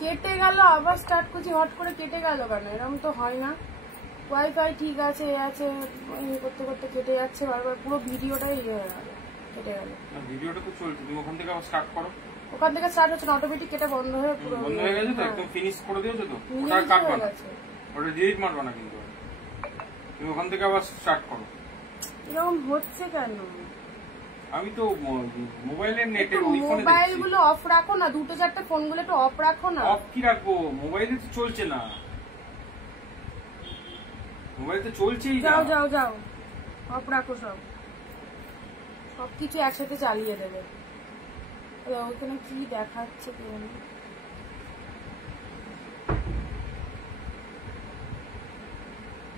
কেটে গেল, আবার স্টার্ট করছি, হট করে কেটে গেল কেন? এরকম তো হয় না। ওয়াইফাই ঠিক আছে, আছে, করতে করতে কেটে যাচ্ছে বারবার, পুরো ভিডিওটাই ইয়ে হয়ে গেল, কেটে গেল। ভিডিওটা তো চলছে, তুমি ওখান থেকে আবার স্টার্ট করো। ওখান থেকে স্টার্ট হচ্ছে না, অটোমেটিক কেটে বন্ধ হয়ে পুরো বন্ধ হয়ে গেছে তো, একদম ফিনিশ করে দিয়েছো তো, ওটা কাটবা না, ওটা ডিলিট মারবা না কিন্তু, তুমি ওখান থেকে আবার স্টার্ট করো। এরকম হচ্ছে কেন? আমি তো মোবাইলের নেটের ওই ফোনে মোবাইল গুলো অফ রাখো না, দুটো চারটে ফোন গুলো একটু অফ রাখো না। অফ কি রাখবো? মোবাইলে তো চলছে না, মোবাইল তো চলছেই না। যাও যাও যাও, অফ রাখো সব, সবকিছু একসাথে চালিয়ে দেবে। ওখানে কি দেখাচ্ছে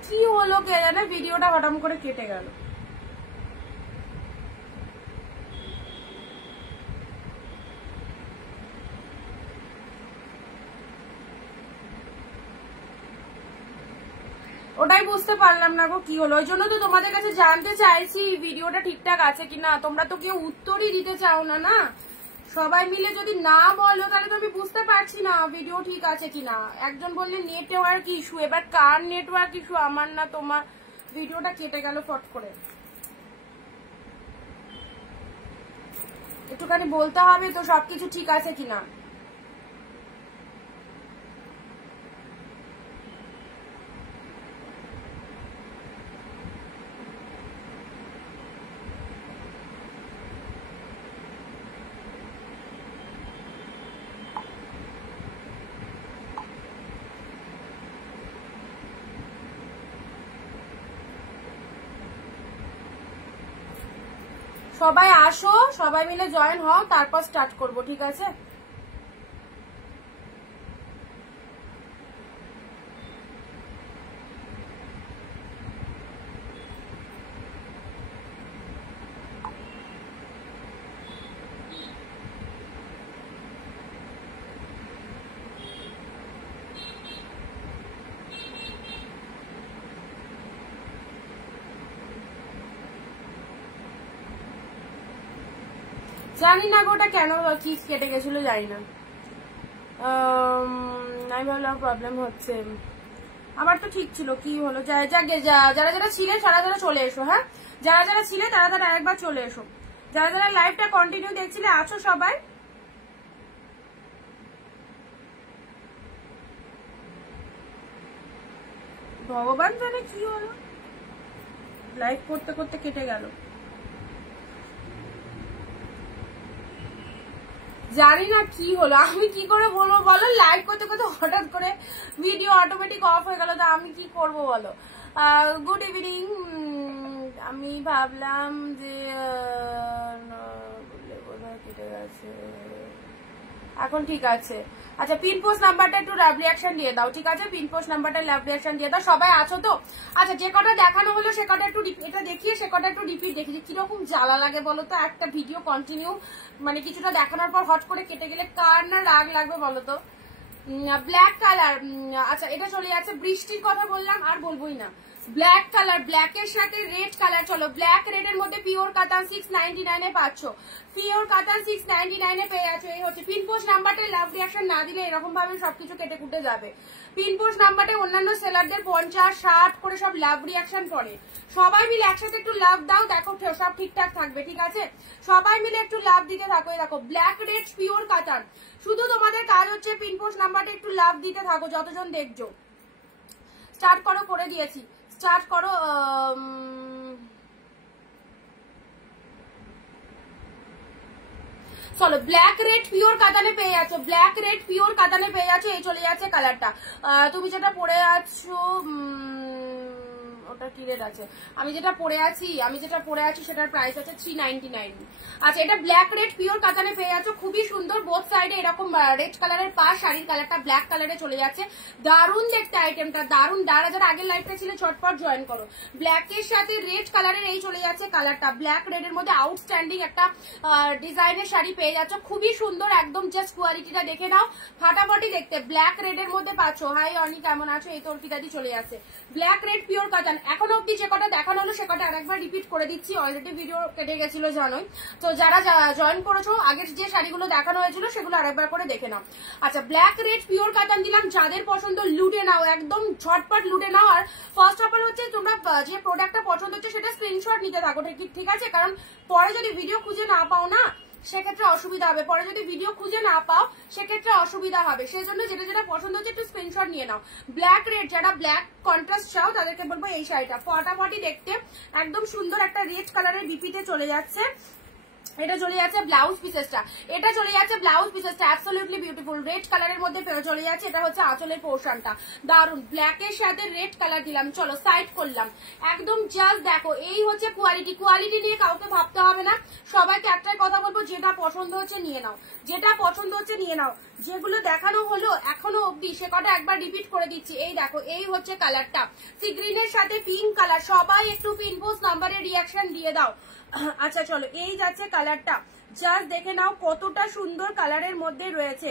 কি হলো কে জানে, ভিডিওটা হঠাৎ করে কেটে গেল। ওটাই বুঝতে পারলাম না গো কি হলো, ওই জন্য তো তোমাদের কাছে জানতে চাইছি ভিডিওটা ঠিকঠাক আছে কিনা। তোমরা তো কেউ উত্তরই দিতে চাও না। না, সবাই মিলে যদি না বলো তাহলে তো আমি বুঝতে পারছি না ভিডিও ঠিক আছে কিনা। একজন বললে নেটওয়ার্ক ইস্যু, এবার কার নেটওয়ার্ক ইস্যু, আমার না তোমার? ভিডিওটা কেটে গেল ফট করে। একটুখানি বলতে হবে তো সবকিছু ঠিক আছে কিনা। সবাই আসো, সবাই মিলে জয়েন হও, তারপর স্টার্ট করব, ঠিক আছে? জানি না গোটা কেন কি কেটে গেছিল, জানি না। আমি ভাবলাম প্রবলেম হচ্ছে, আমার তো ঠিক ছিল, কি হলো? যারা যারা ছিলে তারা চলে এসো। হ্যাঁ, যারা ছিলে তারা একবার চলে এসো। যারা লাইভটা কন্টিনিউ দেখছিলে আছো সবাই। ভগবান জানে কি হলো, লাইভ করতে করতে কেটে গেল। জানি না কি হলো, আমি কি করে বলবো বলো? লাইভ করতে করতে হঠাৎ করে ভিডিও অটোমেটিক অফ হয়ে গেল, তো আমি কি করব বলো? Good evening. আমি ভাবলাম যে কেটে গেছে, এখন ঠিক আছে। আচ্ছা, পিন পোস্ট নাম্বারটা একটু লাভ রিয়াকশন দিয়ে দাও, ঠিক আছে? পিন পোস্ট নাম্বারটা লাভ রিয়াকশন দিয়ে দাও। সবাই আছো তো? আচ্ছা, যে কটা দেখানো হলো সে কটা একটু এটা দেখিয়ে সে কটা একটু রিপিট দেখি, যে কিরকম জ্বালা লাগে বলো তো একটা ভিডিও কন্টিনিউ, মানে কিছুটা দেখানোর পর হট করে কেটে গেলে কার না রাগ লাগবে বলো তো? ব্ল্যাক কালার, আচ্ছা এটা চলে যাচ্ছে। বৃষ্টির কথা বললাম, আর বলবোই না। ব্ল্যাক কালার, ব্ল্যাকের সাথে রেড কালার, চলো ব্ল্যাক রেড এর মধ্যে পিওর কাতান 699 এ পাচ্ছ, পিওর কাতান 699 এ পেয়ে যাচ্ছ। এই হচ্ছে পিন পোস্ট নাম্বারটা, লাভ রিয়াকশন না দিলে এরকম ভাবে সবকিছু কেটে কুটে যাবে। পিন পোস্ট নাম্বারটা অন্যান্য সেলারদের 50-60 করে সব লাভ রিয়াকশন করে। সবাই মিলে একসাথে একটু লাভ দাও, দেখো সব ঠিকঠাক থাকবে, ঠিক আছে? সবাই মিলে একটু লাভ দিতে থাকো। দেখো ব্ল্যাক রেড পিওর কাতান, শুধু তোমাদের কাজ হচ্ছে পিন পোস্ট নাম্বারটা একটু লাভ দিতে থাকো যতজন দেখছো। স্টার্ট করো, করে দিয়েছি, স্টার্ট করো। চলো ব্ল্যাক রেড পিওর কাতানে পেয়ে যাচ্ছ, ব্ল্যাক রেড পিওর কাতানে পেয়ে যাচ্ছ। এই চলে যাচ্ছে কালারটা। তুমি যেটা পরে আছো ওটা কি রেট আছে? আমি যেটা পরে আছি সেটার প্রাইস আছে 399। আচ্ছা, এটা ব্ল্যাক রেড পিওর কাতানে পেয়ে যাচ্ছ, খুবই সুন্দর। বোথ সাইডে এরকম রেড কালারের পাশ, শাড়ির কালারটা ব্ল্যাক কালারে চলে যাচ্ছে। দারুণ দেখতে আইটেমটা, দারুণ। যারা আগের লাইফটা ছিল চটপট জয়েন করো। ব্ল্যাকের সাথে রেড কালারের এই চলে যাচ্ছে কালারটা, ব্ল্যাক রেড এর মধ্যে আউটস্ট্যান্ডিং একটা ডিজাইনের শাড়ি পেয়ে যাচ্ছ, খুবই সুন্দর একদম। জাস্ট কোয়ালিটিটা দেখে নাও, ফাটাফাটি দেখতে। ব্ল্যাক রেড এর মধ্যে পাচ্ছ। হাই অনি, কেমন আছো? এই তো অর্পিতাদি চলে যাচ্ছে। ব্ল্যাক রেড পিওর কাতান, এখনো অব্দি যে কটা দেখানো হলো সে কটা আরেকবার রিপিট করে দিচ্ছি, অলরেডি ভিডিও কেটে গেছিল জানোই। তো যারা জয়েন করেছো আগের যে শাড়িগুলো দেখানো হয়েছিল সেগুলো আরেকবার করে দেখে নাও। আচ্ছা, ব্ল্যাক রেড পিওর কাতান দিলাম, যাদের পছন্দ লুটে নাও, একদম ঝটপট লুটে নাও। আর ফার্স্ট অফ অল হচ্ছে তোমরা যে প্রোডাক্টটা পছন্দ হচ্ছে সেটা স্ক্রিনশট নিতে থাকো, ঠিক আছে? কারণ পরে যদি ভিডিও খুঁজে না পাও না সেক্ষেত্রে অসুবিধা হবে, পরে যদি ভিডিও খুঁজে না পাও সেক্ষেত্রে অসুবিধা হবে। সেই জন্য যেটা যেটা পছন্দ হচ্ছে একটু স্ক্রিনশট নিয়ে নাও। ব্ল্যাক রেড, যারা ব্ল্যাক কন্ট্রাস্ট চাও তাদেরকে বলবো এই শাড়িটা ফটাফটি দেখতে, একদম সুন্দর একটা রেড কালারের বিপিতে চলে যাচ্ছে। এটা চলে যাচ্ছে ব্লাউজ পিসেসটা, এটা চলে যাচ্ছে ব্লাউজ পিসেসটা অ্যাবসলিউটলি বিউটিফুল রেড কালারের মধ্যে চলে যাচ্ছে। এটা হচ্ছে আঁচলের পোর্শনটা, দারুন ব্ল্যাকের সাথে রেড কালার দিলাম। চলো সাইড করলাম, একদম জাস্ট দেখো এই হচ্ছে কোয়ালিটি। কোয়ালিটি নিয়ে কাউকে ভাবতে হবে না, সবাইকে একটাই কথা বলবো, যেটা পছন্দ হচ্ছে নিয়ে নাও, যেটা পছন্দ হচ্ছে নিয়ে নাও। যেগুলো দেখানো হলো এখনো অব্দি সে কটা একবার রিপিট করে দিচ্ছি। এই দেখো এই হচ্ছে কালারটা, সি গ্রিনের সাথে পিঙ্ক কালার। সবাই একটু পিনপোস্ট নাম্বারে রিয়াকশন দিয়ে দাও। আচ্ছা চলো, এই যাচ্ছে কালারটা, জাস্ট দেখে নাও কতটা সুন্দর কালারের মধ্যে রয়েছে।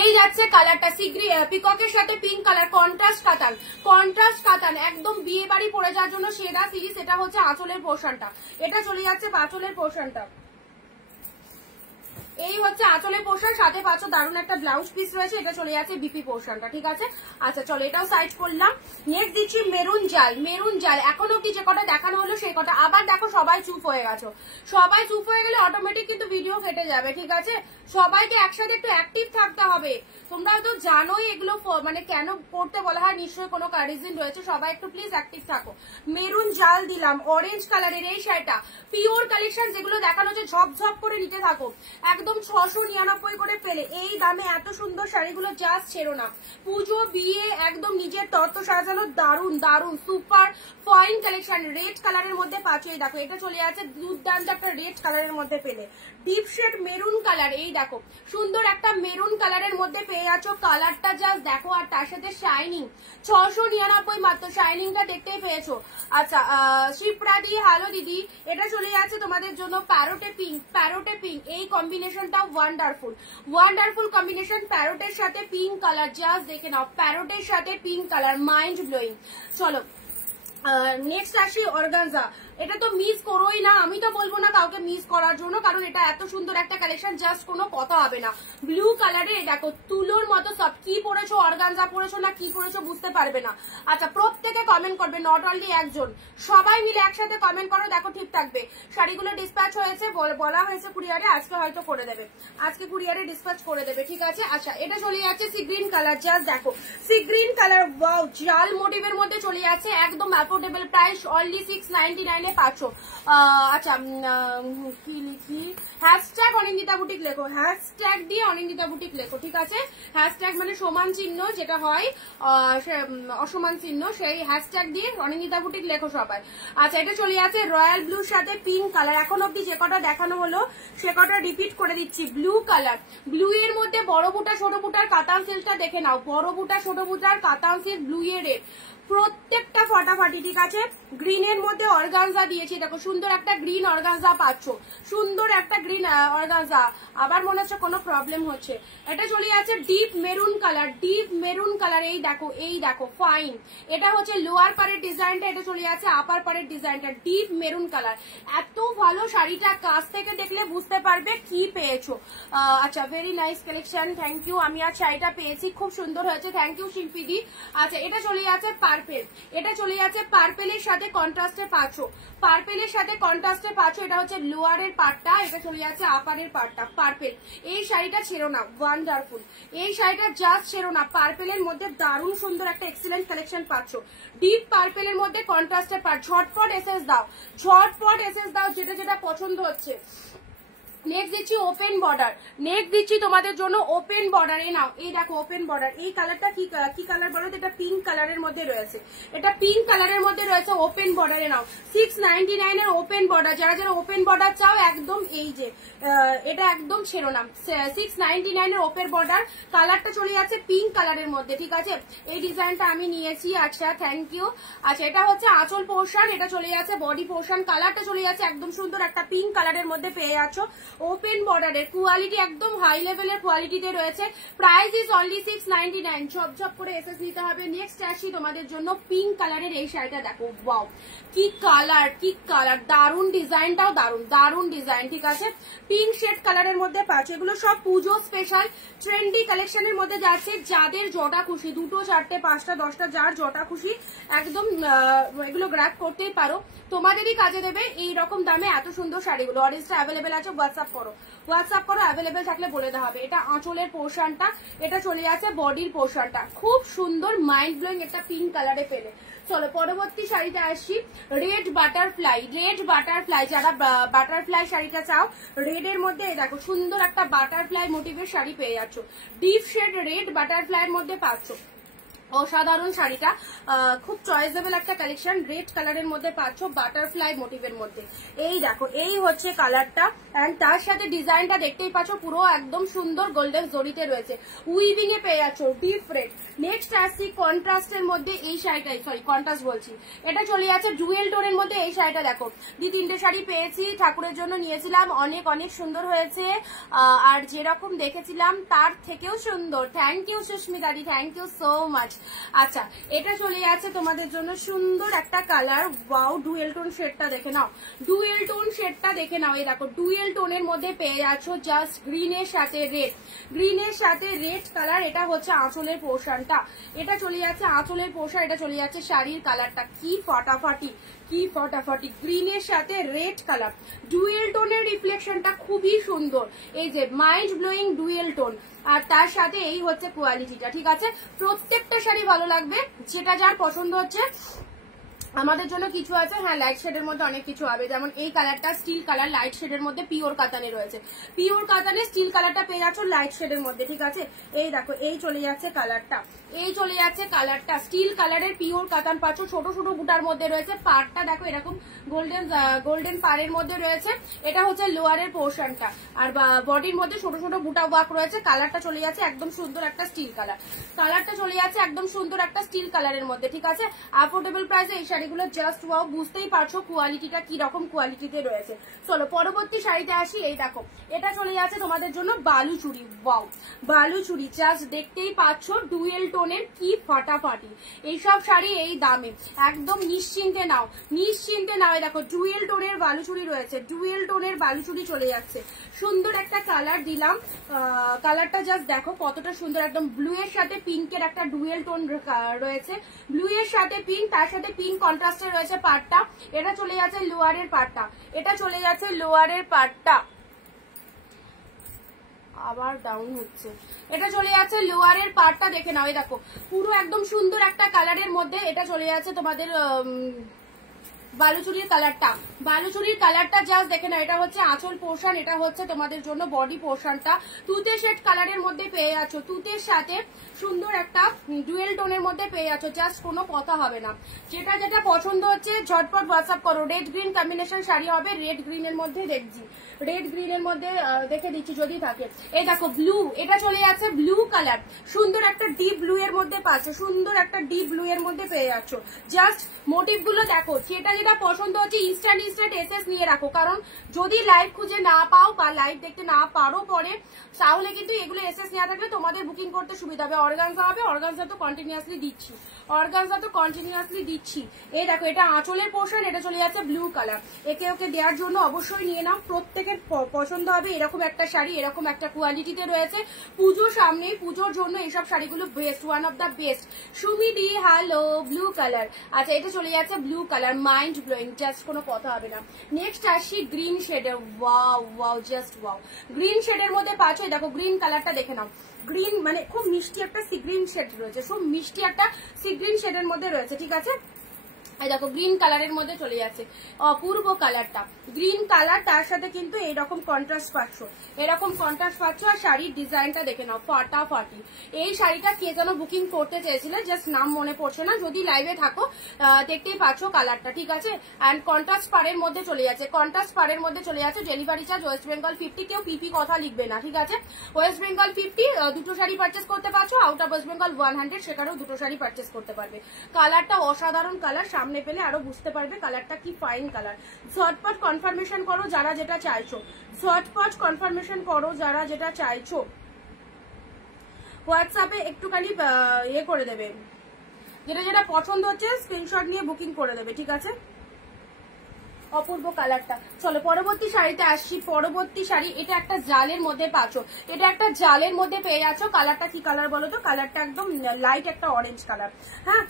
এই যাচ্ছে কালারটা, পিককের সাথে পিঙ্ক কালার, কন্ট্রাস্ট কাতান, একদম বিয়ে বাড়ি পরে যাওয়ার জন্য সেরা সিরিজ। এটা হচ্ছে আঁচলের পোর্শনটা, এটা চলে যাচ্ছে আঁচলের পোর্শনটা। এই হচ্ছে আঁচলের পোর্শন, সাথে পাচ্ছ দারুণ একটা ব্লাউজ পিস রয়েছে। এটা চলে যাচ্ছে বিপি পোর্শনটা, ঠিক আছে? আচ্ছা চলো, এটাও সাইড করলাম। নেক্সট দিচ্ছি মেরুন জাল। এখন অব্দি যে কটা দেখানো হলো সেই কটা। আবার দেখো সবাই চুপ হয়ে গেছো, সবাই চুপ হয়ে গেলে অটোমেটিক কিন্তু ভিডিও ফেটে যাবে, ঠিক আছে? সবাইকে একসাথে একটু অ্যাক্টিভ থাকতে হবে। তোমরা তো জানোই এগুলো মানে কেন করতে বলা হয়, নিশ্চয়ই কোনো রিজন রয়েছে। সবাই একটু প্লিজ অ্যাক্টিভ থাকো। মেরুন জাল দিলাম, অরেঞ্জ কালারের এই শাড়িটা পিওর কালেকশন, যেগুলো দেখানো হচ্ছে ঝপঝপ করে নিতে থাকো। একদম 699 করে পেলে, এই দামে এত সুন্দর শাড়িগুলো জাস্ট ছেড়ো না। পুজো বিয়ে একদম নিজের তত্ত্ব সাজানো দারুন সুপার ফাইন কালেকশন। রেড কালারের মধ্যে পাচ্ছ, এই দেখো এটা চলে যাচ্ছে দুর্দান্ত একটা রেড কালারের মধ্যে পেলে। ডিপ শেড মেরুন কালার, এই দেখো সুন্দর একটা মেরুন কালারের মধ্যে পেয়ে যাচ্ছ। কালারটা জাস্ট দেখো, আর তার সাথে শাইনিং। 699 মাত্র, শাইনিংটা দেখতেই পেয়েছো। আচ্ছা শিপ্রা দি, হ্যালো দিদি, এটা চলে যাচ্ছে তোমাদের জন্য প্যারোটে পিঙ্ক। এই কম্বিনেশনটা ওয়ান্ডারফুল কম্বিনেশন, প্যারোটের সাথে পিঙ্ক কালার। জাস্ট দেখে নাও, প্যারোটের সাথে পিঙ্ক কালার, মাইন্ড ব্লোয়িং। চলো নেক্সট আসি অর্গানজা। এটা তো মিস করোই না, আমি তো বলবো না কাউকে মিস করার জন্য, কারণ এটা এত সুন্দর একটা কালেকশন, জাস্ট কোনো কথা হবে না। ব্লু কালারে দেখো তুলোর মতো সব। কি পরেছো, অর্গানজা পরেছো না কি পরেছো বুঝতে পারবে না। আচ্ছা প্রত্যেকে কমেন্ট করবে, নট অনলি একজন, সবাই মিলে একসাথে কমেন্ট করো, দেখো ঠিক থাকবে। শাড়িগুলো ডিসপ্যাচ হয়েছে, বলা হয়েছে কুরিয়ারে, আজকে হয়তো করে দেবে, আজকে কুরিয়ারে ডিসপ্যাচ করে দেবে, ঠিক আছে? আচ্ছা এটা চলে যাচ্ছে সি গ্রিন কালার, জাস্ট দেখো সি গ্রিন কালার, ওয়াও জাল মোটিভের মধ্যে চলে যাচ্ছে, একদম অ্যাফোর্ডেবল প্রাইস, অনলি 699 পাচ্ছ। আচ্ছা কি লিখি, হ্যাশট্যাগ অনিন্দিতা বুটিক লেখো, হ্যাশট্যাগ দিয়ে অনিন্দিতা বুটিক লেখো, ঠিক আছে? হ্যাশট্যাগ মানে সমান চিহ্ন, যেটা হয় অসমান চিহ্ন, সেই হ্যাশট্যাগ দিয়ে অনিন্দিতা বুটিক লেখো সবাই। আচ্ছা এটা চলে যাচ্ছে রয়্যাল ব্লুর সাথে পিঙ্ক কালার। এখন অব্দি যে কটা দেখানো হলো সে কটা রিপিট করে দিচ্ছি। ব্লু কালার, ব্লু এর মধ্যে বড় বুটা ছোট বুটার কাতান সিল্কটা দেখে নাও, বড় বুটা ছোট বুটার কাতান সিল্ক ব্লু এর, প্রত্যেকটা ফটাফটি, ঠিক আছে? গ্রিনের মধ্যে অর্গানজা দিয়েছি, দেখো সুন্দর একটা গ্রিন অর্গানজা পাচ্ছ, সুন্দর একটা গ্রিন অর্গানজা। আবার মনে হচ্ছে কোনো প্রবলেম হচ্ছে। এটা চলে যাচ্ছে ডিপ মেরুন কালার, এই দেখো ফাইন। এটা হচ্ছে লোয়ার পারের ডিজাইনটা, এটা চলে যাচ্ছে আপার পারের ডিজাইনটা, ডিপ মেরুন কালার। এত ভালো শাড়িটা কাছ থেকে দেখলে বুঝতে পারবে কি পেয়েছো। আচ্ছা very nice collection, thank you. আমি আজ শাড়িটা পেয়েছি, খুব সুন্দর হয়েছে, থ্যাংক ইউ শিল্পীদি। আচ্ছা এটা চলে যাচ্ছে পার্পেল, এটা চলে যাচ্ছে পার্পেলের সাথে কন্ট্রাস্টে পাচ্ছ, এটা হচ্ছে লোয়ারের পার্টটা, এটা চলে যাচ্ছে আপারের পার্টটা। পার্পেল, এই শাড়িটা ছেড়ো না, ওয়ান্ডারফুল, এই শাড়িটা জাস্ট ছেড়ো না। পার্পেলের মধ্যে দারুণ সুন্দর একটা এক্সিলেন্ট কালেকশন পাচ্ছ, ডিপ পার্পেলের মধ্যে কন্ট্রাস্টের পার্ট। ঝটপট এসএস দাও, যেটা পছন্দ হচ্ছে। নেক্সট দিচ্ছি ওপেন বর্ডার, নেক্সট দিচ্ছি তোমাদের জন্য ওপেন বর্ডার। এই নাও, এই দেখো ওপেন বর্ডার, এই কালারটা কি কালার বলো তো? এটা পিঙ্ক কালারের মধ্যে রয়েছে, এটা পিঙ্ক কালারের মধ্যে রয়েছে ওপেন বর্ডারে। নাও 699 এর ওপেন বর্ডার। যারা ওপেন বর্ডার চাও একদম এই যে এটা একদম ছেড়ো না, 699 এর ওপেন বর্ডার। কালারটা চলে যাচ্ছে পিঙ্ক কালারের মধ্যে, ঠিক আছে? এই ডিজাইনটা আমি নিয়েছি। আচ্ছা থ্যাংক ইউ। আচ্ছা এটা হচ্ছে আঁচল পোর্শন, এটা চলে যাচ্ছে বডি পোর্শন। কালারটা চলে যাচ্ছে একদম সুন্দর একটা পিঙ্ক কালারের মধ্যে পেয়ে যাচ্ছ। ওপেন বর্ডারের কোয়ালিটি একদম হাই লেভেলের কোয়ালিটিতে রয়েছে। Price is only 699। ঝপঝপ করে এসএস নিতে হবে। নেক্সট আসি তোমাদের জন্য পিঙ্ক কালারের এই শাড়িটা দেখো, ওয়াও কি কালার, কি কালার, দারুন ডিজাইনটাও দারুন, দারুন ডিজাইন। ঠিক আছে, পিঙ্ক শেড কালারের মধ্যে পাচ্ছ। এগুলো সব পুজো স্পেশাল ট্রেন্ডি কালেকশনের মধ্যে যাচ্ছে। যাদের জটা খুশি, 2, 4, 5, 10টা যার জটা খুশি একদম এগুলো গ্র্যাব করতেই পারো, তোমাদেরই কাজে দেবে। এই রকম দামে এত সুন্দর শাড়িগুলো। অরেঞ্জটা অ্যাভেলেবেল আছে, হোয়াটসঅ্যাপ করো, হোয়াটসঅ্যাপ করো, অ্যাভেলেবেল থাকলে বলে দেওয়া হবে। এটা আঁচলের পোর্শনটা, এটা চলে যাচ্ছে বডির পোর্শনটা। খুব সুন্দর মাইন্ড ব্লোয়িং একটা পিঙ্ক কালারে পেলে। চলো পরবর্তী শাড়িতে আসি, রেড বাটারফ্লাই। রেড বাটারফ্লাই, যারা বাটারফ্লাই শাড়িটা চাও, রেড এর মধ্যে দেখো সুন্দর একটা বাটারফ্লাই মোটিভের শাড়ি পেয়ে যাচ্ছ। ডিপ শেড রেড বাটারফ্লাই এর মধ্যে পাচ্ছ। অসাধারণ শাড়িটা, খুব চয়েসেবল একটা কালেকশন। রেড কালারের মধ্যে পাচ্ছ বাটারফ্লাই মোটিভের মধ্যে। এই দেখো, এই হচ্ছে কালারটা, এন্ড তার সাথে ডিজাইনটা দেখতেই পাচ্ছ পুরো একদম সুন্দর গোল্ডেন জরিতে রয়েছে। উইভিং এ পেয়ে যাচ্ছ ডিপ রেড। নেক্সট আসছি কন্ট্রাস্টের মধ্যে এই শাড়িটাই, সরি কন্ট্রাস্ট বলছি, এটা চলে যাচ্ছে ডুয়েল টোনের মধ্যে। এই শাড়িটা দেখো, 2-3টে শাড়ি পেয়েছি, ঠাকুরের জন্য নিয়েছিলাম, অনেক অনেক সুন্দর হয়েছে, আর যেরকম দেখেছিলাম তার থেকেও সুন্দর। থ্যাংক ইউ সুস্মিতাদি, থ্যাংক ইউ সো মাচ। আচ্ছা, এটা চলে যাচ্ছে তোমাদের জন্য সুন্দর একটা কালার, ওয়াও ডুয়েল টোন শেডটা দেখে নাও, ডুয়েল টোন শেডটা দেখে নাও। এই দেখো ডুয়েল টোনের মধ্যে পেয়ে যাচ্ছ জাস্ট গ্রিনের সাথে রেড, গ্রিনের সাথে রেড কালার। এটা হচ্ছে আঁচলের পোর্শনটা, এটা চলে যাচ্ছে আঁচলের পোর্শন, এটা চলে যাচ্ছে শাড়ির কালারটা। কি ফাটাফাটি, কি ফাটাফাটি, গ্রিনের সাথে রেড কালার, ডুয়েল টোনের রিফ্লেকশনটা খুবই সুন্দর। এই যে মাইন্ড ব্লোয়িং ডুয়েল টোন, আর তার সাথে এই হচ্ছে কোয়ালিটিটা। ঠিক আছে, প্রত্যেকটা শাড়ি ভালো লাগবে, যেটা যার পছন্দ হচ্ছে। আমাদের জন্য কিছু আছে, হ্যাঁ লাইট শেডের মধ্যে অনেক কিছু হবে, যেমন এই কালারটা স্টিল কালার, লাইট শেডের মধ্যে পিওর কাতানে রয়েছে। পিওর কাতানে স্টিল কালারটা পেয়ে যাচ্ছ লাইট শেডের মধ্যে। ঠিক আছে, এই দেখো এই চলে যাচ্ছে কালারটা, এই চলে যাচ্ছে কালারটা, স্টিল কালারের পিওর কাতান পাচ্ছ। ছোট ছোট বুটার মধ্যে রয়েছে, পাড়টা দেখো এরকম গোল্ডেন পাড়ের মধ্যে রয়েছে। এটা হচ্ছে লোয়ারের পোর্শনটা, আর বডির মধ্যে ছোট ছোট বুটা ওয়ার্ক রয়েছে। কালারটা চলে যাচ্ছে একদম সুন্দর একটা স্টিল কালার, কালারটা চলে যাচ্ছে একদম সুন্দর একটা স্টিল কালারের মধ্যে। ঠিক আছে, অ্যাফোর্ডেবল প্রাইসে এই শাড়িগুলো জাস্ট ওয়াও, বুঝতেই পারছো কোয়ালিটিটা কি রকম কোয়ালিটিতে রয়েছে। চলো পরবর্তী শাড়িতে আসি। এই দেখো, এটা চলে যাচ্ছে তোমাদের জন্য বালুচুরি, ওয়াও বালুচুরি, জাস্ট দেখতেই পাচ্ছ ডুয়েল টোনের, কি ফাটাফাটি। এইসব শাড়ি এই দামে একদম নিশ্চিন্তে নাও, নিশ্চিন্তে নাও। দেখো ডুয়েল টোনের বালুচুরি রয়েছে, ডুয়েল টোনের বালুচুরি চলে যাচ্ছে। সুন্দর একটা কালার দিলাম, কালারটা জাস্ট দেখো কতটা সুন্দর, একদম ব্লু এর সাথে পিঙ্কের একটা ডুয়েল টোন রয়েছে। ব্লু এর সাথে পিঙ্ক, তার সাথে পিঙ্ক কন্ট্রাস্টে রয়েছে পাড়টা। এটা চলে যাচ্ছে লোয়ারের পাড়টা, এটা চলে যাচ্ছে লোয়ারের পাড়টা, আবার ডাউন হচ্ছে। এটা চলে যাচ্ছে লোয়ারের পার্টটা, দেখে নাও। এই দেখো পুরো একদম সুন্দর একটা কালারের মধ্যে এটা চলে যাচ্ছে তোমাদের বালুচুরির কালারটা, বালুচুরির কালারটা জাস্ট দেখে নাও। এটা হচ্ছে আঁচল পোর্শন, এটা হচ্ছে তোমাদের জন্য বডি পোর্শনটা। তুতে শেড কালারের মধ্যে পেয়ে যাচ্ছ, তুতের সাথে সুন্দর একটা ডুয়েল টোনের মধ্যে পেয়ে যাচ্ছ, জাস্ট কোনো কথা হবে না। যেটা যেটা পছন্দ হচ্ছে ঝটপট হোয়াটসঅ্যাপ করো। রেড গ্রিন কম্বিনেশন শাড়ি হবে, রেড গ্রিনের মধ্যে দেখছি, রেড গ্রিনের মধ্যে দেখে দিচ্ছি যদি থাকে। এই দেখো ব্লু, এটা চলে যাচ্ছে ব্লু কালার, সুন্দর একটা ডিপ ব্লু এর মধ্যে পাচ্ছ, সুন্দর একটা ডিপ ব্লু এর মধ্যে পেয়ে যাচ্ছ। জাস্ট মোটিভ গুলো দেখো, যেটা যেটা পছন্দ হচ্ছে ইনস্ট্যান্ট এসএস নিয়ে রাখো, কারণ যদি লাইভ খুঁজে না পাও বা লাইভ দেখতে না পারো পরে, তাহলে কিন্তু এগুলো এসএস নেওয়া থাকলে তোমাদের বুকিং করতে সুবিধা হবে। অর্গানজা হবে, অর্গানজা তো কন্টিনিউয়াসলি দিচ্ছি, অর্গানজা তো কন্টিনিউয়াসলি দিচ্ছি। এই দেখো এটা আঁচলের পোর্শন, এটা চলে যাচ্ছে ব্লু কালার। একে ওকে দেওয়ার জন্য অবশ্যই নিয়ে নাও, প্রত্যেকের পছন্দ হবে এরকম একটা শাড়ি, এরকম একটা কোয়ালিটিতে রয়েছে। পুজো সামনে, পুজোর জন্য এইসব শাড়িগুলো best, one of the best. সুমিদি হ্যালো, ব্লু কালার। আচ্ছা, এটা চলে যাচ্ছে blue colour, mind blowing, just কোনো কথা হবে না। নেক্সট আসি গ্রিন শেডের, wow wow just wow, green শেডের মধ্যে পাচ্ছ। দেখো গ্রিন কালারটা দেখে নাও, গ্রিন মানে খুব মিষ্টি একটা সি গ্রিন শেড রয়েছে, খুব মিষ্টি একটা সি গ্রিন শেডের মধ্যে রয়েছে। ঠিক আছে, এই দেখো গ্রিন কালারের মধ্যে চলে যাচ্ছে, অপূর্ব কালারটা, গ্রিন কালার, তার সাথে কিন্তু এইরকম কন্ট্রাস্ট পাচ্ছ, এরকম কন্ট্রাস্ট পাচ্ছ। আর শাড়ির ডিজাইনটা দেখে নাও, ফাটাফাটি। এই শাড়িটা কে যেন বুকিং করতে চেয়েছিলে, জাস্ট নাম মনে পড়ছে না, যদি লাইভে থাকো দেখতেই পাচ্ছ কালারটা। ঠিক আছে, অ্যান্ড কন্ট্রাস্ট পাড়ের মধ্যে চলে যাচ্ছে, কন্ট্রাস্ট পাড়ের মধ্যে চলে যাচ্ছে। ডেলিভারি চার্জ ওয়েস্ট বেঙ্গল 50, কেউ পিপি কথা লিখবে না। ঠিক আছে, ওয়েস্ট বেঙ্গল 50, দুটো শাড়ি পারচেস করতে পারছো। আউট অফ ওয়েস্ট বেঙ্গল 100, সেখানেও দুটো শাড়ি পারচেস করতে পারবে। কালারটা অসাধারণ কালার, সামনে পেলে আরো বুঝতে পারবে কালারটা কি ফাইন কালার। ঝটপট কনফার্মেশন করো যারা যেটা চাইছো, ঝটপট কনফার্মেশন করো যারা যেটা চাইছো। হোয়াটসঅ্যাপে একটুখানি ইয়ে করে দেবে, যেটা যেটা পছন্দ হচ্ছে স্ক্রিনশট নিয়ে বুকিং করে দেবে, ঠিক আছে। অপূর্ব কালারটা। চলো পরবর্তী শাড়িতে আসছি। পরবর্তী শাড়ি, এটা একটা জালের মধ্যে পাচ্ছ, এটা একটা জালের মধ্যে পেয়ে যাচ্ছ। কালারটা কি কালার বলো তো? কালারটা একদম লাইট একটা অরেঞ্জ কালার, হ্যাঁ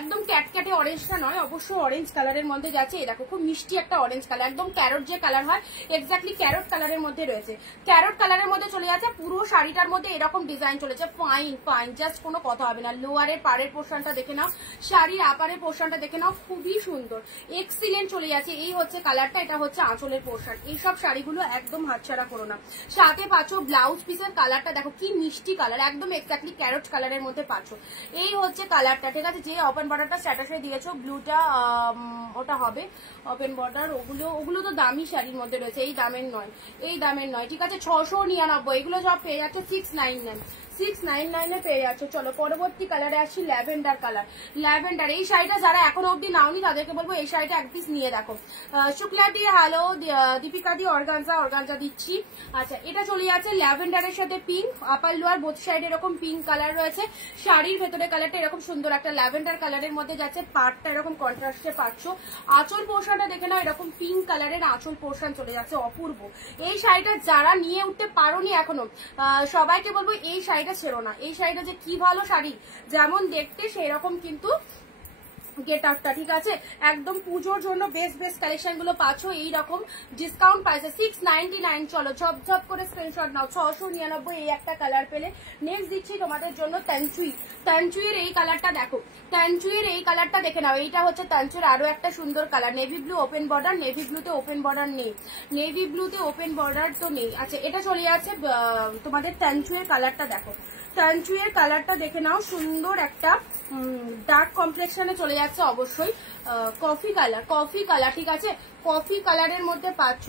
একদম ক্যাটক্যাটে অরেঞ্জটা নয়, অবশ্য অরেঞ্জ কালারের মধ্যে যাচ্ছে। এই দেখো খুব মিষ্টি একটা অরেঞ্জ কালার, একদম ক্যারট যে কালার হয় এক্স্যাক্টলি ক্যারট কালারের মধ্যে রয়েছে, ক্যারট কালারের মধ্যে চলে যাচ্ছে। পুরো শাড়িটার মধ্যে এরকম ডিজাইন চলেছে, ফাইন ফাইন, জাস্ট কোনো কথা হবে না। লোয়ারের পাড়ের পোর্শনটা দেখে নাও, শাড়ির আপারের পোর্শনটা দেখে নাও, খুবই সুন্দর, এক্সিলেন্ট চলে যাচ্ছে। এই হচ্ছে কালারটা, এটা হচ্ছে আঁচলের পোর্শন। এইসব শাড়িগুলো একদম হাতছাড়া করো না। সাথে পাচ্ছ ব্লাউজ পিসের কালারটা দেখো কি মিষ্টি কালার, একদম এক্স্যাক্টলি ক্যারট কালারের মধ্যে পাচ্ছ। এই হচ্ছে কালারটা, ঠিক আছে। যে ওপেন বর্ডারটা স্ট্যাটাসে দিয়েছো ব্লুটা, ওটা হবে ওপেন বর্ডার। ওগুলো তো দামি শাড়ির মধ্যে রয়েছে, এই দামের নয়, এই দামের নয়, ঠিক আছে। 699, এগুলো সব পেয়ে যাচ্ছে 699, 699 পেয়ে যাচ্ছ। চলো পরবর্তী কালারে আসছি, ল্যাভেন্ডার কালার। ল্যাভেন্ডার এই শাড়িটা যারা এখনো অব্দি নাওনি তাদেরকে বলবো এই শাড়িটা এক পিস নিয়ে দেখো। শুক্লা দিয়ে হ্যালো, দীপিকা দিয়ে অর্গানজা দিচ্ছি। আচ্ছা, এটা চলে যাচ্ছে ল্যাভেন্ডারের সাথে pink, upper lower both side এরকম পিঙ্ক কালার রয়েছে। শাড়ির ভেতরে কালারটা এরকম সুন্দর একটা ল্যাভেন্ডার কালারের মধ্যে যাচ্ছে, পাটটা এরকম কন্ট্রাস্টে পাচ্ছ। আঁচল পোর্শনটা দেখে নাও, এরকম পিঙ্ক কালারের আঁচল পোর্শন চলে যাচ্ছে, অপূর্ব। এই শাড়িটা যারা নিয়ে উঠতে পারোনি এখনো, সবাইকে বলবো এই শাড়িটা ছেড়ো না। এই শাড়িটা যে কি ভালো শাড়ি, যেমন দেখতে সেই রকম কিন্তু গেট আপটা, ঠিক আছে। একদম পুজোর জন্য বেস্ট বেস্ট কালেকশন গুলো পাচ্ছ এইরকম ডিসকাউন্ট প্রাইসে 699। চলো ঝপঝপ করে স্ক্রিনশট নাও। 699 এই একটা কালার পেলে। নেক্সট দিচ্ছি তোমাদের জন্য তানচুইয়ের এই কালারটা দেখো, তানচুইয়ের এই কালারটা দেখে নাও। এইটা হচ্ছে তানচুইয়ের আরো একটা সুন্দর colour, navy blue open border. Navy ব্লুতে ওপেন বর্ডার নেই, নেভি ব্লুতে ওপেন বর্ডার তো নেই। আচ্ছা, এটা চলে যাচ্ছে তোমাদের তানচুইয়ের কালারটা দেখো, তানচুইয়ের কালারটা দেখে নাও, সুন্দর একটা ডার্ক কমপ্লেক্সনে চলে যাচ্ছে। অবশ্যই কফি কালার, ঠিক আছে। কফি কালারের মধ্যে পাচ্ছ।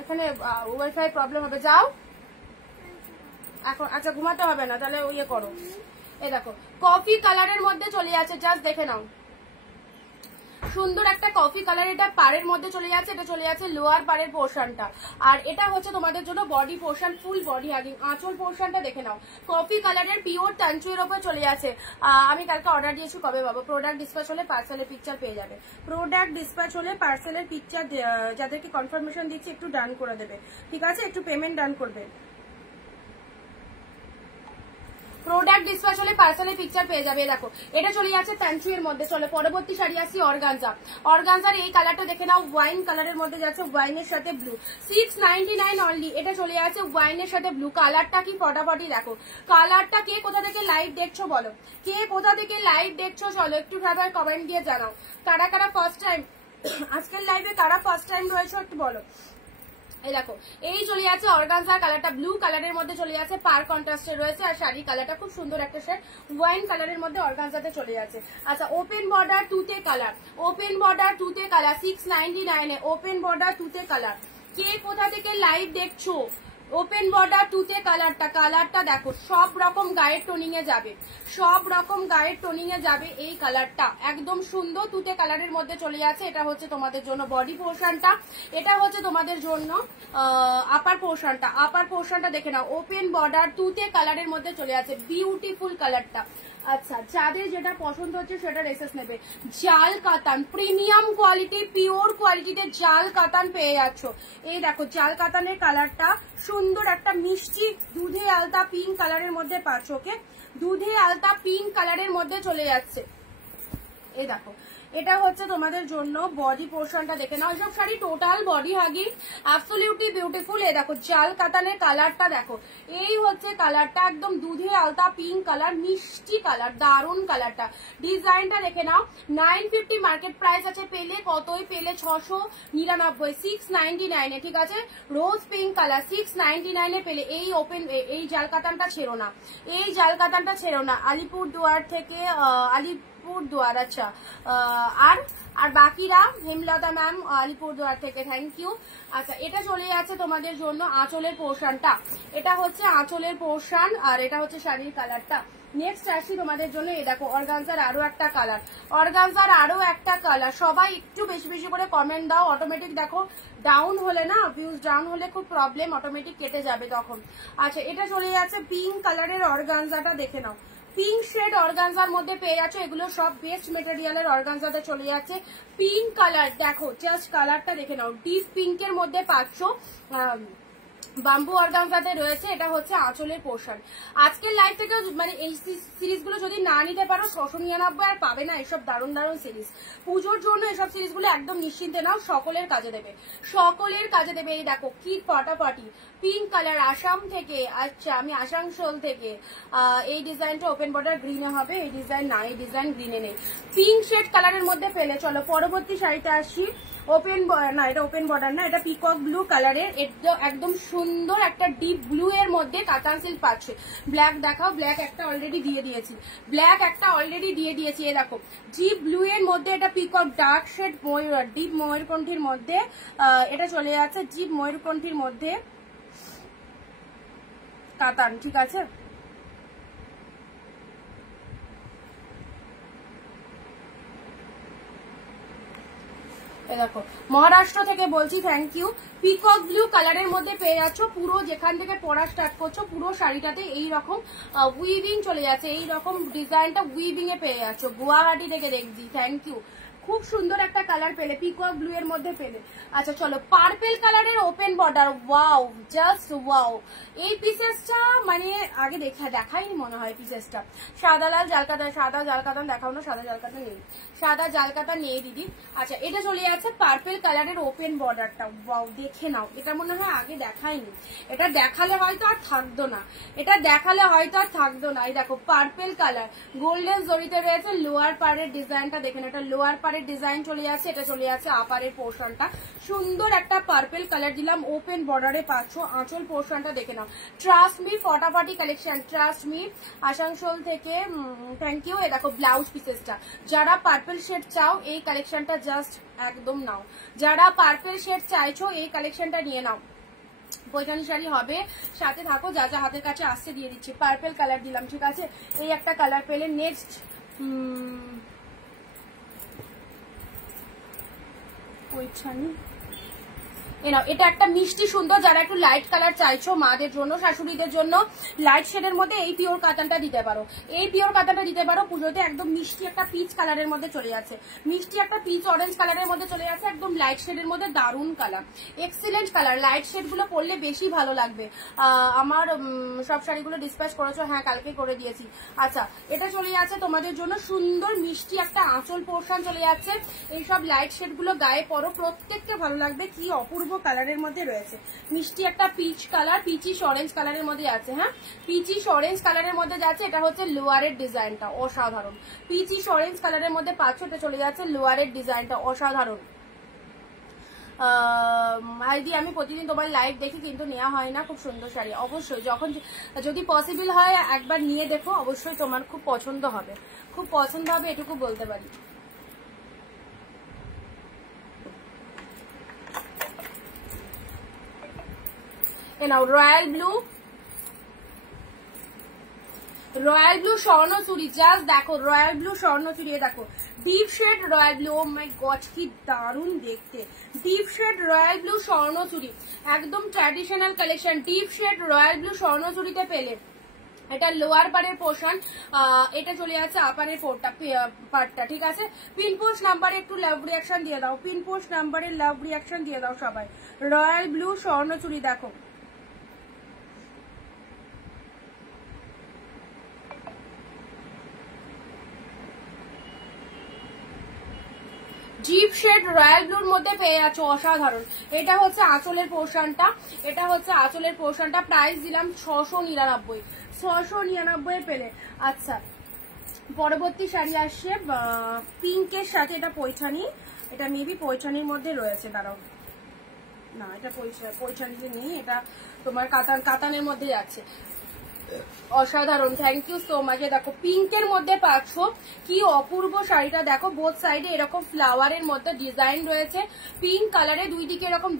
এখানে ওয়াইফাই প্রবলেম হবে, যাও এখন। আচ্ছা, ঘুমাতে হবে না, তাহলে ইয়ে করো। এই দেখো কফি কালারের মধ্যে চলে যাচ্ছে, জাস্ট দেখে নাও, সুন্দর একটা কফি কালার। এটা পাড়ের মধ্যে চলে যাচ্ছে, এটা চলে যাচ্ছে লোয়ার পাড়ের পোর্শনটা। আর এটা হচ্ছে তোমাদের জন্য body portion, full body hugging. আঁচল পোর্শনটা দেখে নাও, কফি কালারের পিওর তানচুইয়ের ওপর চলে যাচ্ছে। আমি কালকে অর্ডার দিয়েছি, কবে পাবো? প্রোডাক্ট ডিসপ্যাচ হলে পার্সেলের পিকচার পেয়ে যাবে। প্রোডাক্ট ডিসপ্যাচ হলে পার্সেলের পিকচার যাদেরকে কনফার্মেশন দিচ্ছি একটু ডান করে দেবে, ঠিক আছে। একটু পেমেন্ট ডান করবে। প্রোডাক্ট ডিসপ্যাচ হলে পার্সেলের পিকচার পেয়ে যাবে। দেখো এটা চলে যাচ্ছে তানচুইয়ের মধ্যে। চলো পরবর্তী শাড়ি আসছি অর্গানজা। অর্গানজার এই কালারটা দেখে নাও, ওয়াইন কালারের মধ্যে যাচ্ছে, ওয়াইনের সাথে ব্লু। 699 অনলি। এটা চলে যাচ্ছে ওয়াইনের সাথে ব্লু। কালারটা কি ফটাফটি দেখো, কালারটা। কে কোথা থেকে লাইভ দেখছো বলো, কে কোথা থেকে লাইভ দেখছো? চলো একটু সবাই কমেন্ট দিয়ে জানাও কারা কারা ফার্স্ট টাইম আজকের লাইভে, কারা ফার্স্ট টাইম রয়েছে একটু বলো। এই দেখো এই চলে যাচ্ছে অর্গানজার কালারটা, ব্লু কালারের মধ্যে চলে যাচ্ছে, পার কন্ট্রাস্টে রয়েছে। আর শাড়ি কালারটা খুব সুন্দর একটা শেড, ওয়াইন কালারের মধ্যে অর্গানজাতে চলে যাচ্ছে। আচ্ছা, ওপেন বর্ডার তুতে কালার, ওপেন বর্ডার তুতে কালার 699 এ, ওপেন বর্ডার তুতে কালার। কে কোথা থেকে লাইভ দেখছো? ওপেন বর্ডার তুতে কালারটা দেখো, সব রকম গায়ের টোনিং এ যাবে, সব রকম গায়ের টোনিং এ যাবে। এই কালারটা একদম সুন্দর তুতে কালারের মধ্যে চলে যাচ্ছে। এটা হচ্ছে তোমাদের জন্য বডি পোর্শনটা, এটা হচ্ছে তোমাদের জন্য আপার পোর্শনটা। আপার পোর্শনটা দেখে নাও, ওপেন বর্ডার তুতে কালারের মধ্যে চলে যাচ্ছে, বিউটিফুল কালারটা। আচ্ছা, যাদের যেটা পছন্দ হচ্ছে সেটা এসএস নেবে। জাল কাতান, প্রিমিয়াম কোয়ালিটি, পিওর কোয়ালিটিতে জাল কাতান পেয়ে যাচ্ছ। এই দেখো জাল কাতানের কালারটা সুন্দর একটা মিষ্টি দুধে আলতা পিঙ্ক কালারের মধ্যে পাচ্ছ। ওকে, দুধে আলতা পিঙ্ক কালারের মধ্যে চলে যাচ্ছে। এই দেখো এটা হচ্ছে তোমাদের জন্য বডি পোর্শনটা দেখে নাও। এসব sari total body hugging, absolutely beautiful. এই দেখো জাল কাতানের কালারটা দেখো, এই হচ্ছে কালারটা, একদম দুধে আলতা পিঙ্ক কালার, মিষ্টি কালার, দারুন কালারটা। ডিজাইনটা দেখে নাও। 950 মার্কেট প্রাইস আছে, পেলে কতই? পেলে 699, 699 এ, ঠিক আছে। রোজ পিঙ্ক কালার 699 এ পেলে। এই ওপেন এই জাল কাতানটা ছেড়ো না, এই জাল কাতানটা ছেড়ো না। আলিপুর দুয়ার থেকে আলিপুরদুয়ার, আচ্ছা। আর বাকিরা হেমলতা ম্যাম আলিপুরদুয়ার থেকে, থ্যাংক ইউ। আচ্ছা, এটা চলে যাচ্ছে তোমাদের জন্য আঁচলের পোর্শনটা। এটা হচ্ছে আঁচলের পোর্শন, আর এটা হচ্ছে শাড়ির কালারটা। নেক্সট আসি তোমাদের জন্য, এই দেখো অর্গানজার আরো একটা কালার, অর্গানজার আরো একটা কালার। সবাই একটু বেশি বেশি করে কমেন্ট দাও, অটোমেটিক দেখো ডাউন হলে না, ভিউজ ডাউন হলে খুব প্রবলেম, অটোমেটিক কেটে যাবে তখন। আচ্ছা এটা চলে যাচ্ছে পিঙ্ক কালারের অর্গানজাটা, দেখে নাও পিঙ্ক শেড অর্গানজার মধ্যে পেয়ে যাচ্ছে, এগুলো সব বেস্ট মেটেরিয়ালের অর্গানজাতে চলে যাচ্ছে। পিঙ্ক কালার দেখো, জাস্ট কালারটা দেখে নাও, ডিপ পিঙ্কের মধ্যে পাচ্ছ, বাম্বু অর্গানজাতে রয়েছে। এটা হচ্ছে আঁচলের পোর্শন। আজকের লাইভ থেকে মানে এই সিরিজগুলো যদি না নিতে পারো 699 আর পাবে না এসব দারুণ দারুণ সিরিজ। পুজোর জন্য এসব সিরিজগুলো একদম নিশ্চিন্তে নাও, সকলের কাজে দেবে, সকলের কাজে দেবে। এই দেখো কি ফাটাফাটি পিঙ্ক কালার আসাম থেকে, আচ্ছা আমি আসানসোল থেকে। এই ডিজাইনটা ওপেন বর্ডার গ্রিনে হবে, এই ডিজাইন না, এই ডিজাইন গ্রিনে নেই, পিঙ্ক শেড কালারের মধ্যে পেলে। চলো পরবর্তী শাড়িটা আসি, ওপেন না এটা ওপেন বর্ডার না, এটা পিকক ব্লু কালারের, একদম সুন্দর একটা ডিপ ব্লু এর মধ্যে কাতান সিল্ক পাচ্ছে। ব্ল্যাক দেখাও, ব্ল্যাক একটা অলরেডি দিয়ে দিয়েছি, ব্ল্যাক একটা অলরেডি দিয়ে দিয়েছি। এ দেখো ডিপ ব্লু এর মধ্যে এটা পিকক ডার্ক শেড ডিপ ময়ূরকণ্ঠীর মধ্যে, এটা চলে যাচ্ছে ডিপ ময়ূরকণ্ঠীর মধ্যে কাতান, ঠিক আছে। দেখো মহারাষ্ট্র থেকে বলছি, থ্যাংক ইউ। পিকক ব্লু কালারের মধ্যে পেয়ে যাচ্ছ, পুরো যেখান থেকে পরা স্টার্ট করছো পুরো শাড়িটাতে এইরকম উইভিং চলে যাচ্ছে, এইরকম ডিজাইনটা উইভিং এ পেয়ে যাচ্ছ। গুয়াহাটি থেকে দেখছি, থ্যাংক ইউ। খুব সুন্দর একটা কালার পেলে, পিকক ব্লু এর মধ্যে পেলে। আচ্ছা চলো পার্পেল কালারের open border, wow just wow. এই পিসেসটা মানে আগে দেখাইনি মনে হয় পিসেসটা। সাদা লাল জালকাতা, সাদা জালকাতা দেখাও না, সাদা জালকাতা নেই, সাদা জালকাতা নেই দিদি। আচ্ছা এটা চলে যাচ্ছে পার্পেল কালারের ওপেন বর্ডারটা, ওয়াও দেখে নাও, এটা মনে হয় আগে দেখাইনি, এটা দেখালে হয়তো আর থাকতো না, এটা দেখালে হয়তো আর থাকতো না। এই দেখো পার্পেল কালার গোল্ডেন জড়িতে রয়েছে, লোয়ার পাড়ের ডিজাইনটা দেখেন, এটা লোয়ার পাড়ের ডিজাইন চলে যাচ্ছে, এটা চলে যাচ্ছে আপারের পোর্শনটা। সুন্দর একটা পার্পেল কালার দিলাম, ওপেন বর্ডারে পাচ্ছ। আঁচল পোর্শনটা দেখে নাও, ট্রাস্ট মি ফটাফাটি কালেকশন, ট্রাস্ট মি আসানসোল থেকে, থ্যাংক ইউ। এ দেখো ব্লাউজ পিসেসটা, যারা পার্পেল শেড চাও এই কালেকশনটা জাস্ট একদম নাও, যারা পার্পেল শেড চাইছো এই কালেকশনটা নিয়ে নাও। পৈঠানি শাড়ি হবে, সাথে থাকো, যা যা হাতের কাছে আসতে দিয়ে দিচ্ছি। পার্পেল কালার দিলাম, ঠিক আছে, এই একটা কালার পেলে। নেক্সট পৈঠানি এটা একটা মিষ্টি সুন্দর, যারা একটু লাইট কালার চাইছো মাদের জন্য, শাশুড়িদের জন্য লাইট শেডের মধ্যে এই পিওর কাতানটা দিতে পারো, এই পিওর কাতানটা দিতে পারো। পুজোতে একদম মিষ্টি একটা পিচ কালারের মধ্যে চলে যাচ্ছে, মিষ্টি একটা পিচ অরেঞ্জ কালারের মধ্যে চলে যাচ্ছে, একদম লাইট শেডের মধ্যে দারুণ colour, excellent colour. Light shade গুলো পরলে বেশি ভালো লাগবে। আমার সব শাড়িগুলো ডিসপ্যাচ করেছো? হ্যাঁ কালকে করে দিয়েছি। আচ্ছা এটা চলে যাচ্ছে তোমাদের জন্য সুন্দর মিষ্টি একটা আঁচল পোর্শন চলে যাচ্ছে। এইসব লাইট শেড গুলো গায়ে পরো, প্রত্যেকটা ভালো লাগবে। কি অপূর্ব কালারের মধ্যে রয়েছে, মিষ্টি একটা পিচ কালার, পিচিশ অরেঞ্জ কালারের মধ্যে আছে। হ্যাঁ পিচিশ অরেঞ্জ কালারের মধ্যে যাচ্ছে, এটা হচ্ছে লোয়ারের ডিজাইনটা অসাধারণ, পিচিশ অরেঞ্জ কালারের মধ্যে পাচ্ছ। এটা চলে যাচ্ছে লোয়ারের ডিজাইনটা অসাধারণ। হাইদি আমি প্রতিদিন তোমার লাইভ দেখি কিন্তু নেওয়া হয় না, খুব সুন্দর শাড়ি। অবশ্যই যখন যদি পসিবল হয় একবার নিয়ে দেখো, অবশ্যই তোমার খুব পছন্দ হবে, খুব পছন্দ হবে এটুকু বলতে পারি। নাও royal blue, royal blue Swarnachuri, just দেখো রয়্যাল ব্লু স্বর্ণচুরি, দেখো deep shade royal blue, oh my god কি দারুণ দেখতে। Deep shade royal blue Swarnachuri, একদম traditional collection. Deep shade royal blue স্বর্ণচুরিতে পেলে। এটা লোয়ার পারের পোর্শন, এটা চলে যাচ্ছে আপারের পার্টটা, ঠিক আছে। পিনপোস্ট নাম্বারে একটু লাভ রিয়াকশন দিয়ে দাও, পিনপোস্ট নাম্বারে লাভ রিয়াকশন দিয়ে দাও সবাই। রয়্যাল ব্লু স্বর্ণচুরি দেখো, ডিপ শেড রয়্যাল ব্লুর মধ্যে পেয়ে যাচ্ছ, অসাধারণ। এটা হচ্ছে আঁচলের পোর্শনটা, এটা হচ্ছে আঁচলের পোর্শনটা। প্রাইস দিলাম 699, 699 পেলে। আচ্ছা পরবর্তী শাড়ি আসছে পিঙ্কের সাথে, এটা পৈঠানি, এটা মেবি পৈঠানির মধ্যে রয়েছে, দাঁড়াও না এটা পৈঠানিতে নেই, এটা তোমার কাতানের মধ্যে যাচ্ছে। অসাধারণ, থ্যাংক ইউ সো মাচ। দেখো পিঙ্কের মধ্যে পাচ্ছ, কি অপূর্ব শাড়িটা দেখো, বোথ সাইডে এরকম ফ্লাওয়ারের মধ্যে ডিজাইন রয়েছে, পিঙ্ক কালারে দুই দিকে এরকম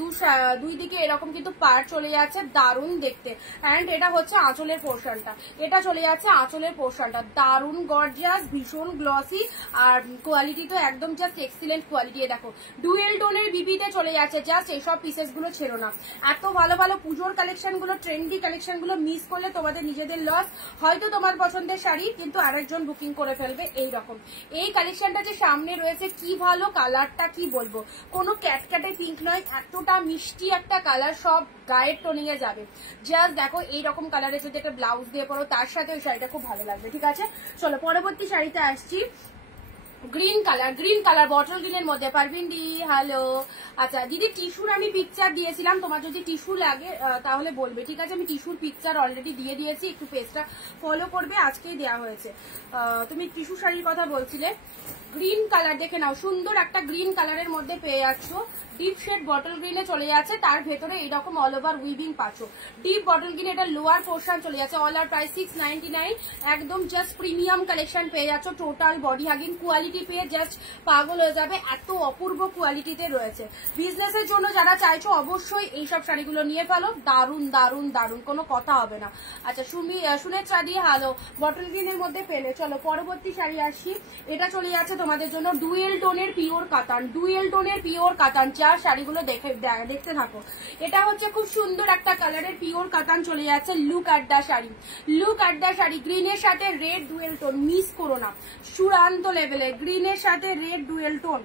দুই দিকে এরকম কিন্তু পার চলে যাচ্ছে, দারুণ দেখতে। অ্যান্ড এটা হচ্ছে আঁচলের পোর্শনটা, এটা চলে যাচ্ছে আঁচলের পোর্শনটা, দারুণ গর্জিয়াস, ভীষণ গ্লসি, আর কোয়ালিটি তো একদম জাস্ট এক্সিলেন্ট কোয়ালিটি। দেখো ডুয়েল টোনের বিবিতে চলে যাচ্ছে, জাস্ট এইসব পিসেস গুলো ছেড়ো না, এত ভালো ভালো পুজোর কালেকশন গুলো, ট্রেন্ডি কালেকশন গুলো মিস করলে তোমাদের নিজেদের লস। হয়তো তোমার পছন্দের শাড়ি কিন্তু আরেকজন বুকিং করে ফেলবে এইরকম। এই কালেকশনটা যে সামনে রয়েছে কি ভালো, কালারটা কি বলবো, কোনো ক্যাটক্যাটে পিঙ্ক নয়, এতটা মিষ্টি একটা কালার, সব গায়ের টোনিং এ যাবে। জাস্ট দেখো এইরকম কালারে যদি একটা ব্লাউজ দিয়ে পরো তার সাথে ওই শাড়িটা খুব ভালো লাগবে। ঠিক আছে, চলো পরবর্তী শাড়িতে আসছি। গ্রিন কালার বটল গ্রিনের মধ্যে। পারভিন দি হ্যালো। আচ্ছা দিদি, টিস্যুর আমি পিকচার দিয়েছিলাম, তোমার যদি টিস্যু লাগে তাহলে বলবে। ঠিক আছে, আমি টিস্যুর পিকচার অলরেডি দিয়ে দিয়েছি, একটু পেজটা ফলো করবে, আজকেই দেওয়া হয়েছে। তুমি টিস্যু শাড়ির কথা বলছিলে। গ্রিন কালার দেখে নাও, সুন্দর একটা গ্রিন কালারের মধ্যে পেয়ে যাচ্ছ, ডিপ শেড বটল গ্রিনে চলে যাচ্ছে, তার ভেতরে এইরকম অল ওভার উইভিং পাচ্ছ, ডিপ বটল গ্রিন, এটা লোয়ার পোর্শন চলে যাচ্ছে। অল আর প্রাইস 699, একদম জাস্ট প্রিমিয়াম কালেকশন পেয়ে যাচ্ছ, টোটাল বডি হাগিং কোয়ালিটি পেয়ে জাস্ট পাগল হয়ে যাবে, এত অপূর্ব কোয়ালিটিতে রয়েছে। বিজনেসের জন্য যারা চাইছো অবশ্যই এইসব শাড়িগুলো নিয়ে ফেলো, দারুন দারুন দারুন, কোনো কথা হবে না। আচ্ছা সুনেত্রা দি হ্যালো, বটল গ্রিনের মধ্যে পেলে। চলো পরবর্তী শাড়ি আসি, এটা চলে যাচ্ছে তোমাদের জন্য ডুয়েল টোনের পিওর কাতান, ডুয়েল টোনের পিওর কাতান, যার শাড়িগুলো দেখতে থাকো। এটা হচ্ছে খুব সুন্দর একটা কালারের পিওর কাতান চলে যাচ্ছে। Look at the sari, look at the sari, গ্রিনের সাথে রেড ডুয়েল টোন, মিস করো না, চূড়ান্ত লেভেলে গ্রিনের সাথে রেড ডুয়েল টোন।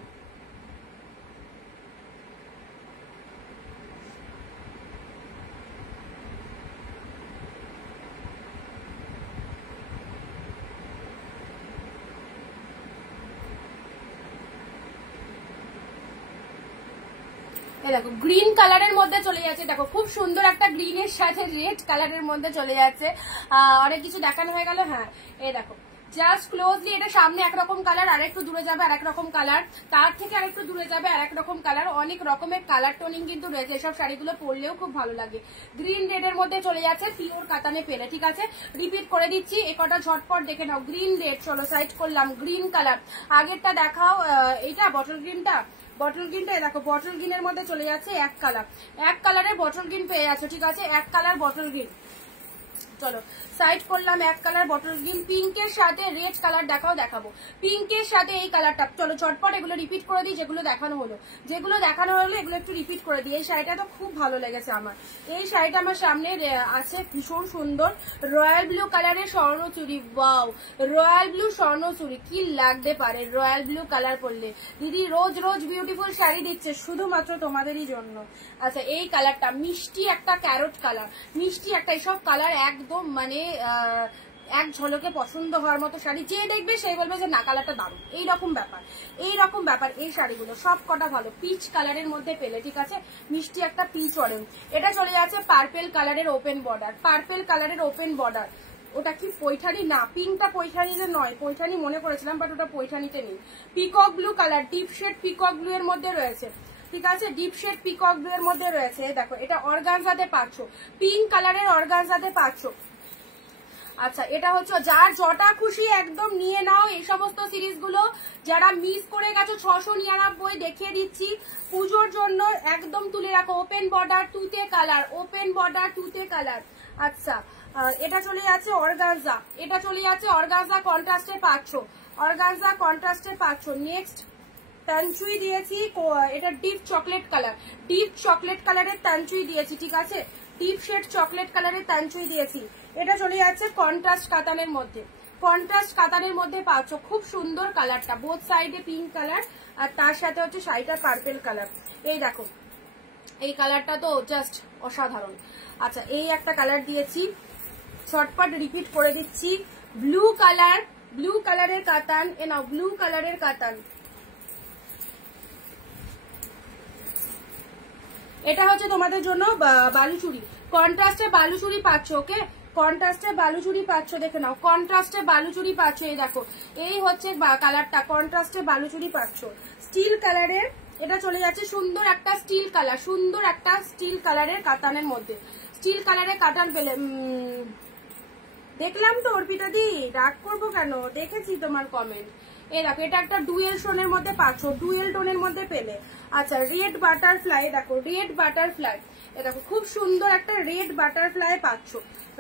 দেখো গ্রিন কালারের মধ্যে চলে যাচ্ছে, দেখো খুব সুন্দর একটা গ্রিনের সাথে রেড কালারের মধ্যে চলে যাচ্ছে। অনেক কিছু দেখানো হয়ে গেল। হ্যাঁ এই দেখো জাস্ট ক্লোজলি, এটা সামনে একরকম কালার, আরেকটু দূরে যাবে আরেক রকম কালার, তার থেকে আরেকটু দূরে যাবে আরেক রকম কালার, অনেক রকমের কালার টোনিং কিন্তু রয়েছে, এসব শাড়িগুলো পরলেও খুব ভালো লাগে। গ্রিন রেড এর মধ্যে চলে যাচ্ছে, পিওর কাতানে পেলে। ঠিক আছে, রিপিট করে দিচ্ছি, এ কটা ঝটপট দেখে নাও। গ্রিন রেড, চলো সাইড করলাম, গ্রিন কালার, আগেরটা দেখাও, এইটা বটল গ্রিনটা, বটল গ্রিনটা দেখো, বটল গ্রিনের মধ্যে চলে যাচ্ছে এক কালার, এক কালারের বটল গ্রিন পেয়ে যাচ্ছে। ঠিক আছে, এক কালার বটল গ্রিন, চলো সাইড করলাম, এক কালার বটল গ্রিন। পিঙ্কের সাথে রেড কালার দেখাবো, পিঙ্কের সাথে এই কালারটা। চলো চটপট এগুলো রিপিট করে দিই, যেগুলো দেখানো হলো এগুলো একটু রিপিট করে দিই। এই শাড়িটা তো খুব ভালো লেগেছে আমার, এই শাড়িটা আমার সামনে আছে, ভীষণ সুন্দর, রয়্যাল ব্লু কালারের Swarnachari. Wow, royal blue Swarnachari, কি লাগতে পারে রয়্যাল ব্লু কালার পরলে। দিদি রোজ রোজ বিউটিফুল শাড়ি দিচ্ছে শুধুমাত্র তোমাদেরই জন্য। আচ্ছা এই কালারটা মিষ্টি একটা ক্যারট কালার, মিষ্টি একটা, এইসব কালার একদম মানে এক ঝলকে পছন্দ হওয়ার মতো শাড়ি, যে দেখবে সেই বলবে যে না কালারটা দারুণ, এইরকম ব্যাপার। এই শাড়িগুলো সব কটা ভালো, পিচ কালারের মধ্যে পেলে। ঠিক আছে, মিষ্টি একটা পিচ অরেঞ্জ। এটা চলে যাচ্ছে পার্পেল কালারের ওপেন বর্ডার, পার্পেল কালারের ওপেন বর্ডার। ওটা কি পৈঠানি? না, পিঙ্কটা পৈঠানিতে নয়, পৈঠানি মনে করেছিলাম বাট ওটা পৈঠানিতে নেই। Peacock blue colour, deep shade peacock blue এর মধ্যে রয়েছে। ঠিক আছে, ডিপ শেড পিকক ব্লু এর মধ্যে রয়েছে। দেখো এটা অর্গানজাতে পাচ্ছ, পিঙ্ক কালারের অর্গানজাতে পাচ্ছ। আচ্ছা এটা হচ্ছে যার যটা খুশি একদম নিয়ে নাও এই সমস্ত সিরিজগুলো, যারা মিস করে গেছো 699 দেখিয়ে দিচ্ছি পুজোর জন্য, একদম তুলে রাখো। ওপেন বর্ডার তুতে কালার, ওপেন বর্ডার তুতে কালার। আচ্ছা এটা চলে যাচ্ছে অর্গানজা, এটা চলে যাচ্ছে অর্গানজা কন্ট্রাস্টে পাচ্ছ, অর্গানজা কন্ট্রাস্টে পাচ্ছ। নেক্সট তানচুই দিয়েছি, এটা deep chocolate colour, deep chocolate কালারের তানচুই দিয়েছি। ঠিক আছে, ডিপ শেড চকলেট কালারের তানচুই দিয়েছি। এটা চলে যাচ্ছে কন্ট্রাস্ট কাতানের মধ্যে, কন্ট্রাস্ট কাতানের মধ্যে পাচ্ছ, খুব সুন্দর কালারটা, বোথ সাইডে পিঙ্ক কালার আর তার সাথে হচ্ছে শাড়িটা পার্পেল কালার। এই দেখো এই কালারটা তো জাস্ট অসাধারণ। আচ্ছা এই একটা কালার দিয়েছি, শর্টকাট রিপিট করে দিচ্ছি, ব্লু কালার, ব্লু কালারের কাতান। এ নাও ব্লু কালারের কাতান, এটা হচ্ছে তোমাদের জন্য বালুচুরি, কন্ট্রাস্টে বালুচুরি পাচ্ছ। ওকে, কন্ট্রাস্টে বালুচুরি পাচ্ছ, দেখে নাও কন্ট্রাস্টে বালুচুরি পাচ্ছ। এই দেখো এই হচ্ছে কালারটা, কন্ট্রাস্টে বালুচুরি পাচ্ছ স্টিল কালারের। এটা চলে যাচ্ছে সুন্দর একটা স্টিল কালার, সুন্দর একটা স্টিল কালারের কাতানের মধ্যে, স্টিল কালারের কাতান পেলে। দেখলাম তো অর্পিতা দি, রাগ করবো কেন, দেখেছি তোমার কমেন্ট। এই দেখো এটা একটা ডুয়েল টোনের মধ্যে পাচ্ছ, ডুয়েল টোনের মধ্যে পেলে। আচ্ছা রেড বাটারফ্লাই, দেখো রেড বাটারফ্লাই, এ দেখো খুব সুন্দর একটা রেড বাটারফ্লাই পাচ্ছ,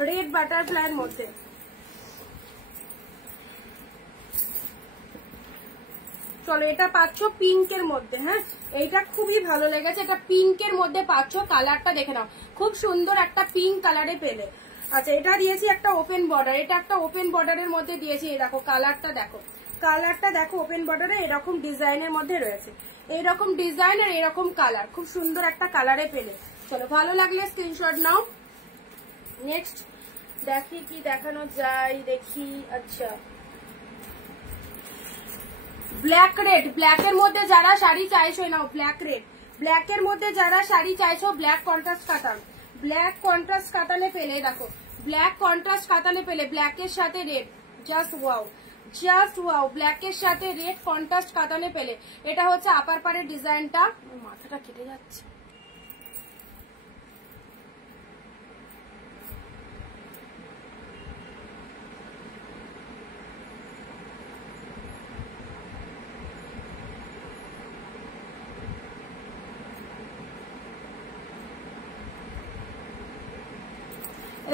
রেড বাটারফ্লাইয়ের মধ্যে। চলো এটা পাচ্ছ পিঙ্কের মধ্যে, হ্যাঁ এইটা খুবই ভালো লেগেছে, এটা পিঙ্কের মধ্যে পাচ্ছ, কালারটা দেখে নাও খুব সুন্দর একটা পিঙ্ক কালারে পেলে। আচ্ছা এটা দিয়েছি একটা ওপেন বর্ডার, এটা একটা ওপেন বর্ডারের মধ্যে দিয়েছি, এই দেখো কালারটা দেখো, কালারটা দেখো ওপেন বর্ডারে এরকম ডিজাইনের মধ্যে রয়েছে, এইরকম ডিজাইন আর এরকম কালার, খুব সুন্দর একটা কালারে পেলে। চলো ভালো লাগলে স্ক্রিনশট নাও। নেক্সট দেখি কি দেখানো যায়, দেখি। আচ্ছা ব্ল্যাক রেড, ব্ল্যাকের মধ্যে যারা শাড়ি চাইছো নাও, ব্ল্যাক রেড, ব্ল্যাকের মধ্যে যারা শাড়ি চাইছো ব্ল্যাক কন্ট্রাস্ট কাতান, ব্ল্যাক কন্ট্রাস্ট কাতানে পেলে, দেখো ব্ল্যাক কন্ট্রাস্ট কাতানে পেলে, ব্ল্যাকের সাথে red, just wow, just wow, ব্ল্যাকের সাথে রেড কন্ট্রাস্ট কাতানে পেলে। এটা হচ্ছে আপার পাড়ের ডিজাইনটা, মাথাটা কেটে যাচ্ছে।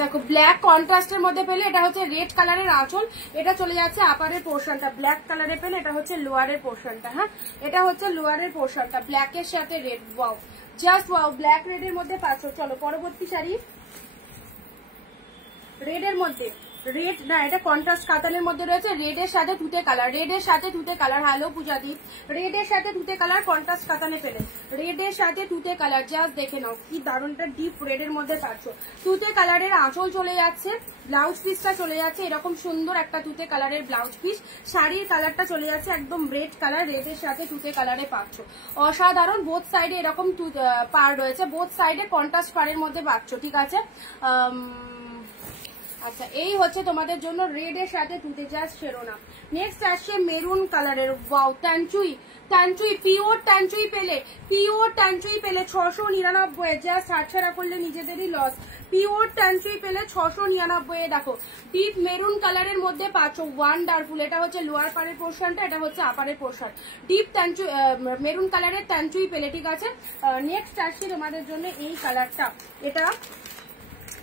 দেখো ব্ল্যাক কন্ট্রাস্টের মধ্যে পেলে, এটা হচ্ছে রেড কালারের আঁচল, এটা চলে যাচ্ছে আপারের পোর্শনটা, ব্ল্যাক কালারে পেলে এটা হচ্ছে লোয়ারের পোর্শনটা, হ্যাঁ এটা হচ্ছে লোয়ারের পোর্শনটা, ব্ল্যাকের সাথে red, wow just wow, black রেডের মধ্যে পাচ্ছ। চলো পরবর্তী শাড়ি, রেডের মধ্যে, রেড না এটা কন্ট্রাস্ট কাতানের মধ্যে রয়েছে, রেডের সাথে তুতে কালার, রেডের সাথে তুতে কালার, হ্যালো পূজাদি, রেডের সাথে তুতে কালার কন্ট্রাস্ট কাতানে পেলে, রেডের সাথে তুতে কালার, জাস্ট দেখে নাও কি দারুণটা ডিপ রেডের মধ্যে পাচ্ছ। তুতে কালারের আঁচল চলে যাচ্ছে, ব্লাউজ পিসটা চলে যাচ্ছে এরকম সুন্দর একটা তুতে কালারের ব্লাউজ পিস, শাড়ির কালারটা চলে যাচ্ছে একদম রেড কালার, রেডের সাথে তুতে কালারে পাচ্ছ, অসাধারণ। বোথ সাইডে এরকম পার রয়েছে, বোথ সাইডে কন্ট্রাস্ট পাড়ের মধ্যে পাচ্ছ, ঠিক আছে। আচ্ছা এই হচ্ছে তোমাদের জন্য রেডের সাথে তুতে, জাস্ট শিরোনাম। নেক্সট আসছে মেরুন কালারের, ওয়াও ট্যানচুই, ট্যানচুই পিওর ট্যানচুই পেলে, পিওর ট্যানচুই পেলে 699, জাস্ট হাতছাড়া করলে নিজেদেরই লস। পিওর ট্যানচুই পেলে 699, দেখো ডিপ মেরুন কালারের মধ্যে পাচ্ছ, ওয়ান্ডারফুল। এটা হচ্ছে লোয়ার পাড়ের পোর্শনটা, এটা হচ্ছে আপারের পোর্শন, ডিপ ট্যানচুই মেরুন কালারের ট্যানচুই পেলে, ঠিক আছে। নেক্সট আসছে তোমাদের জন্য এই কালারটা, এটা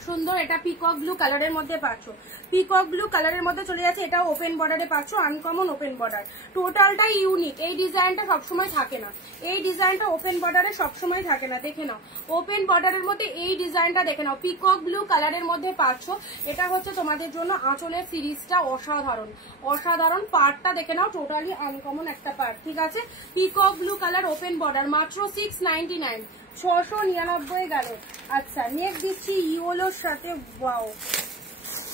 সুন্দর, এটা পিকক ব্লু কালারের মধ্যে পাচ্ছ, পিকক ব্লু কালারের মধ্যে চলে যাচ্ছে, এটা ওপেন বর্ডারে পাচ্ছ, আনকমন ওপেন বর্ডার, টোটালটাই ইউনিক। এই ডিজাইনটা সবসময় থাকে না, এই ডিজাইনটা ওপেন বর্ডারে সবসময় থাকে না, দেখে নাও ওপেন বর্ডারের মধ্যে এই ডিজাইনটা দেখে নাও, পিকক ব্লু কালারের মধ্যে পাচ্ছ। এটা হচ্ছে তোমাদের জন্য আঁচলের সিরিজটা, অসাধারণ অসাধারণ, পার্টটা দেখে নাও টোটালি আনকমন একটা পার্ট, ঠিক আছে। Peacock blue colour open border, মাত্র 699, 699 গেল। আচ্ছা নেক্সট দিচ্ছি ইয়োলোর সাথে, ওয়াও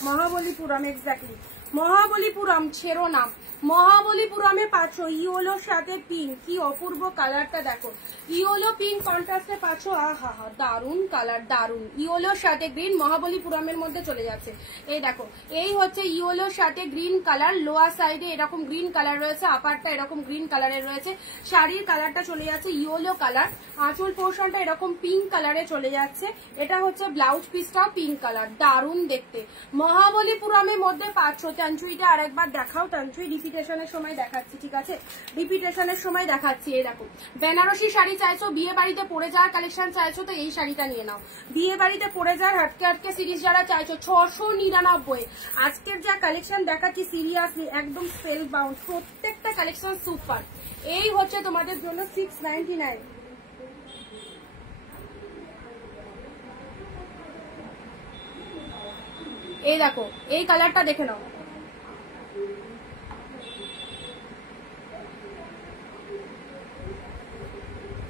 মহাবলীপুরম, এক্স্যাক্টলি মহাবলীপুরম, ছেড়ো না, মহাবলীপুরমে পাচ্ছ ইয়োলোর সাথে পিঙ্ক, কি অপূর্ব কালারটা দেখো, ইয়োলো পিঙ্ক কন্ট্রাস্টে পাচ্ছ, আহা হা দারুন কালার, দারুন। ইয়োলোর সাথে গ্রিন, মহাবলীপুরমের মধ্যে চলে যাচ্ছে, এই দেখো এই হচ্ছে ইয়োলোর সাথে গ্রিন কালার, লোয়ার সাইডে এরকম গ্রিন কালার রয়েছে, আপারটা এরকম গ্রিন কালারের রয়েছে, শাড়ির কালারটা চলে যাচ্ছে ইয়োলো কালার, আঁচল পোর্শনটা এরকম পিঙ্ক কালারে চলে যাচ্ছে, এটা হচ্ছে ব্লাউজ পিসটাও পিঙ্ক কালার, দারুন দেখতে। মহাবলীপুরমের মধ্যে পাচ্ছ, ট্যানচুইটা আরেকবার দেখাও, ট্যানচুই রিপিটেশনের সময় দেখাচ্ছি, ঠিক আছে রিপিটেশনের সময় দেখাচ্ছি। এই দেখো বেনারসি শাড়ি চাইছো, বিয়ে বাড়িতে পরে যাওয়ার কালেকশন চাইছো, তো এই শাড়িটা নিয়ে নাও। বিয়ে বাড়িতে পরে যাওয়ার হাটকে হাটকে সিরিজ যারা চাইছো, 699। আজকের যা কালেকশন দেখাচ্ছি সিরিয়াসলি একদম স্পেল বাউন্ড, প্রত্যেকটা কালেকশন সুপার। এই হচ্ছে তোমাদের জন্য 699। এই দেখো এই কালারটা দেখে নাও,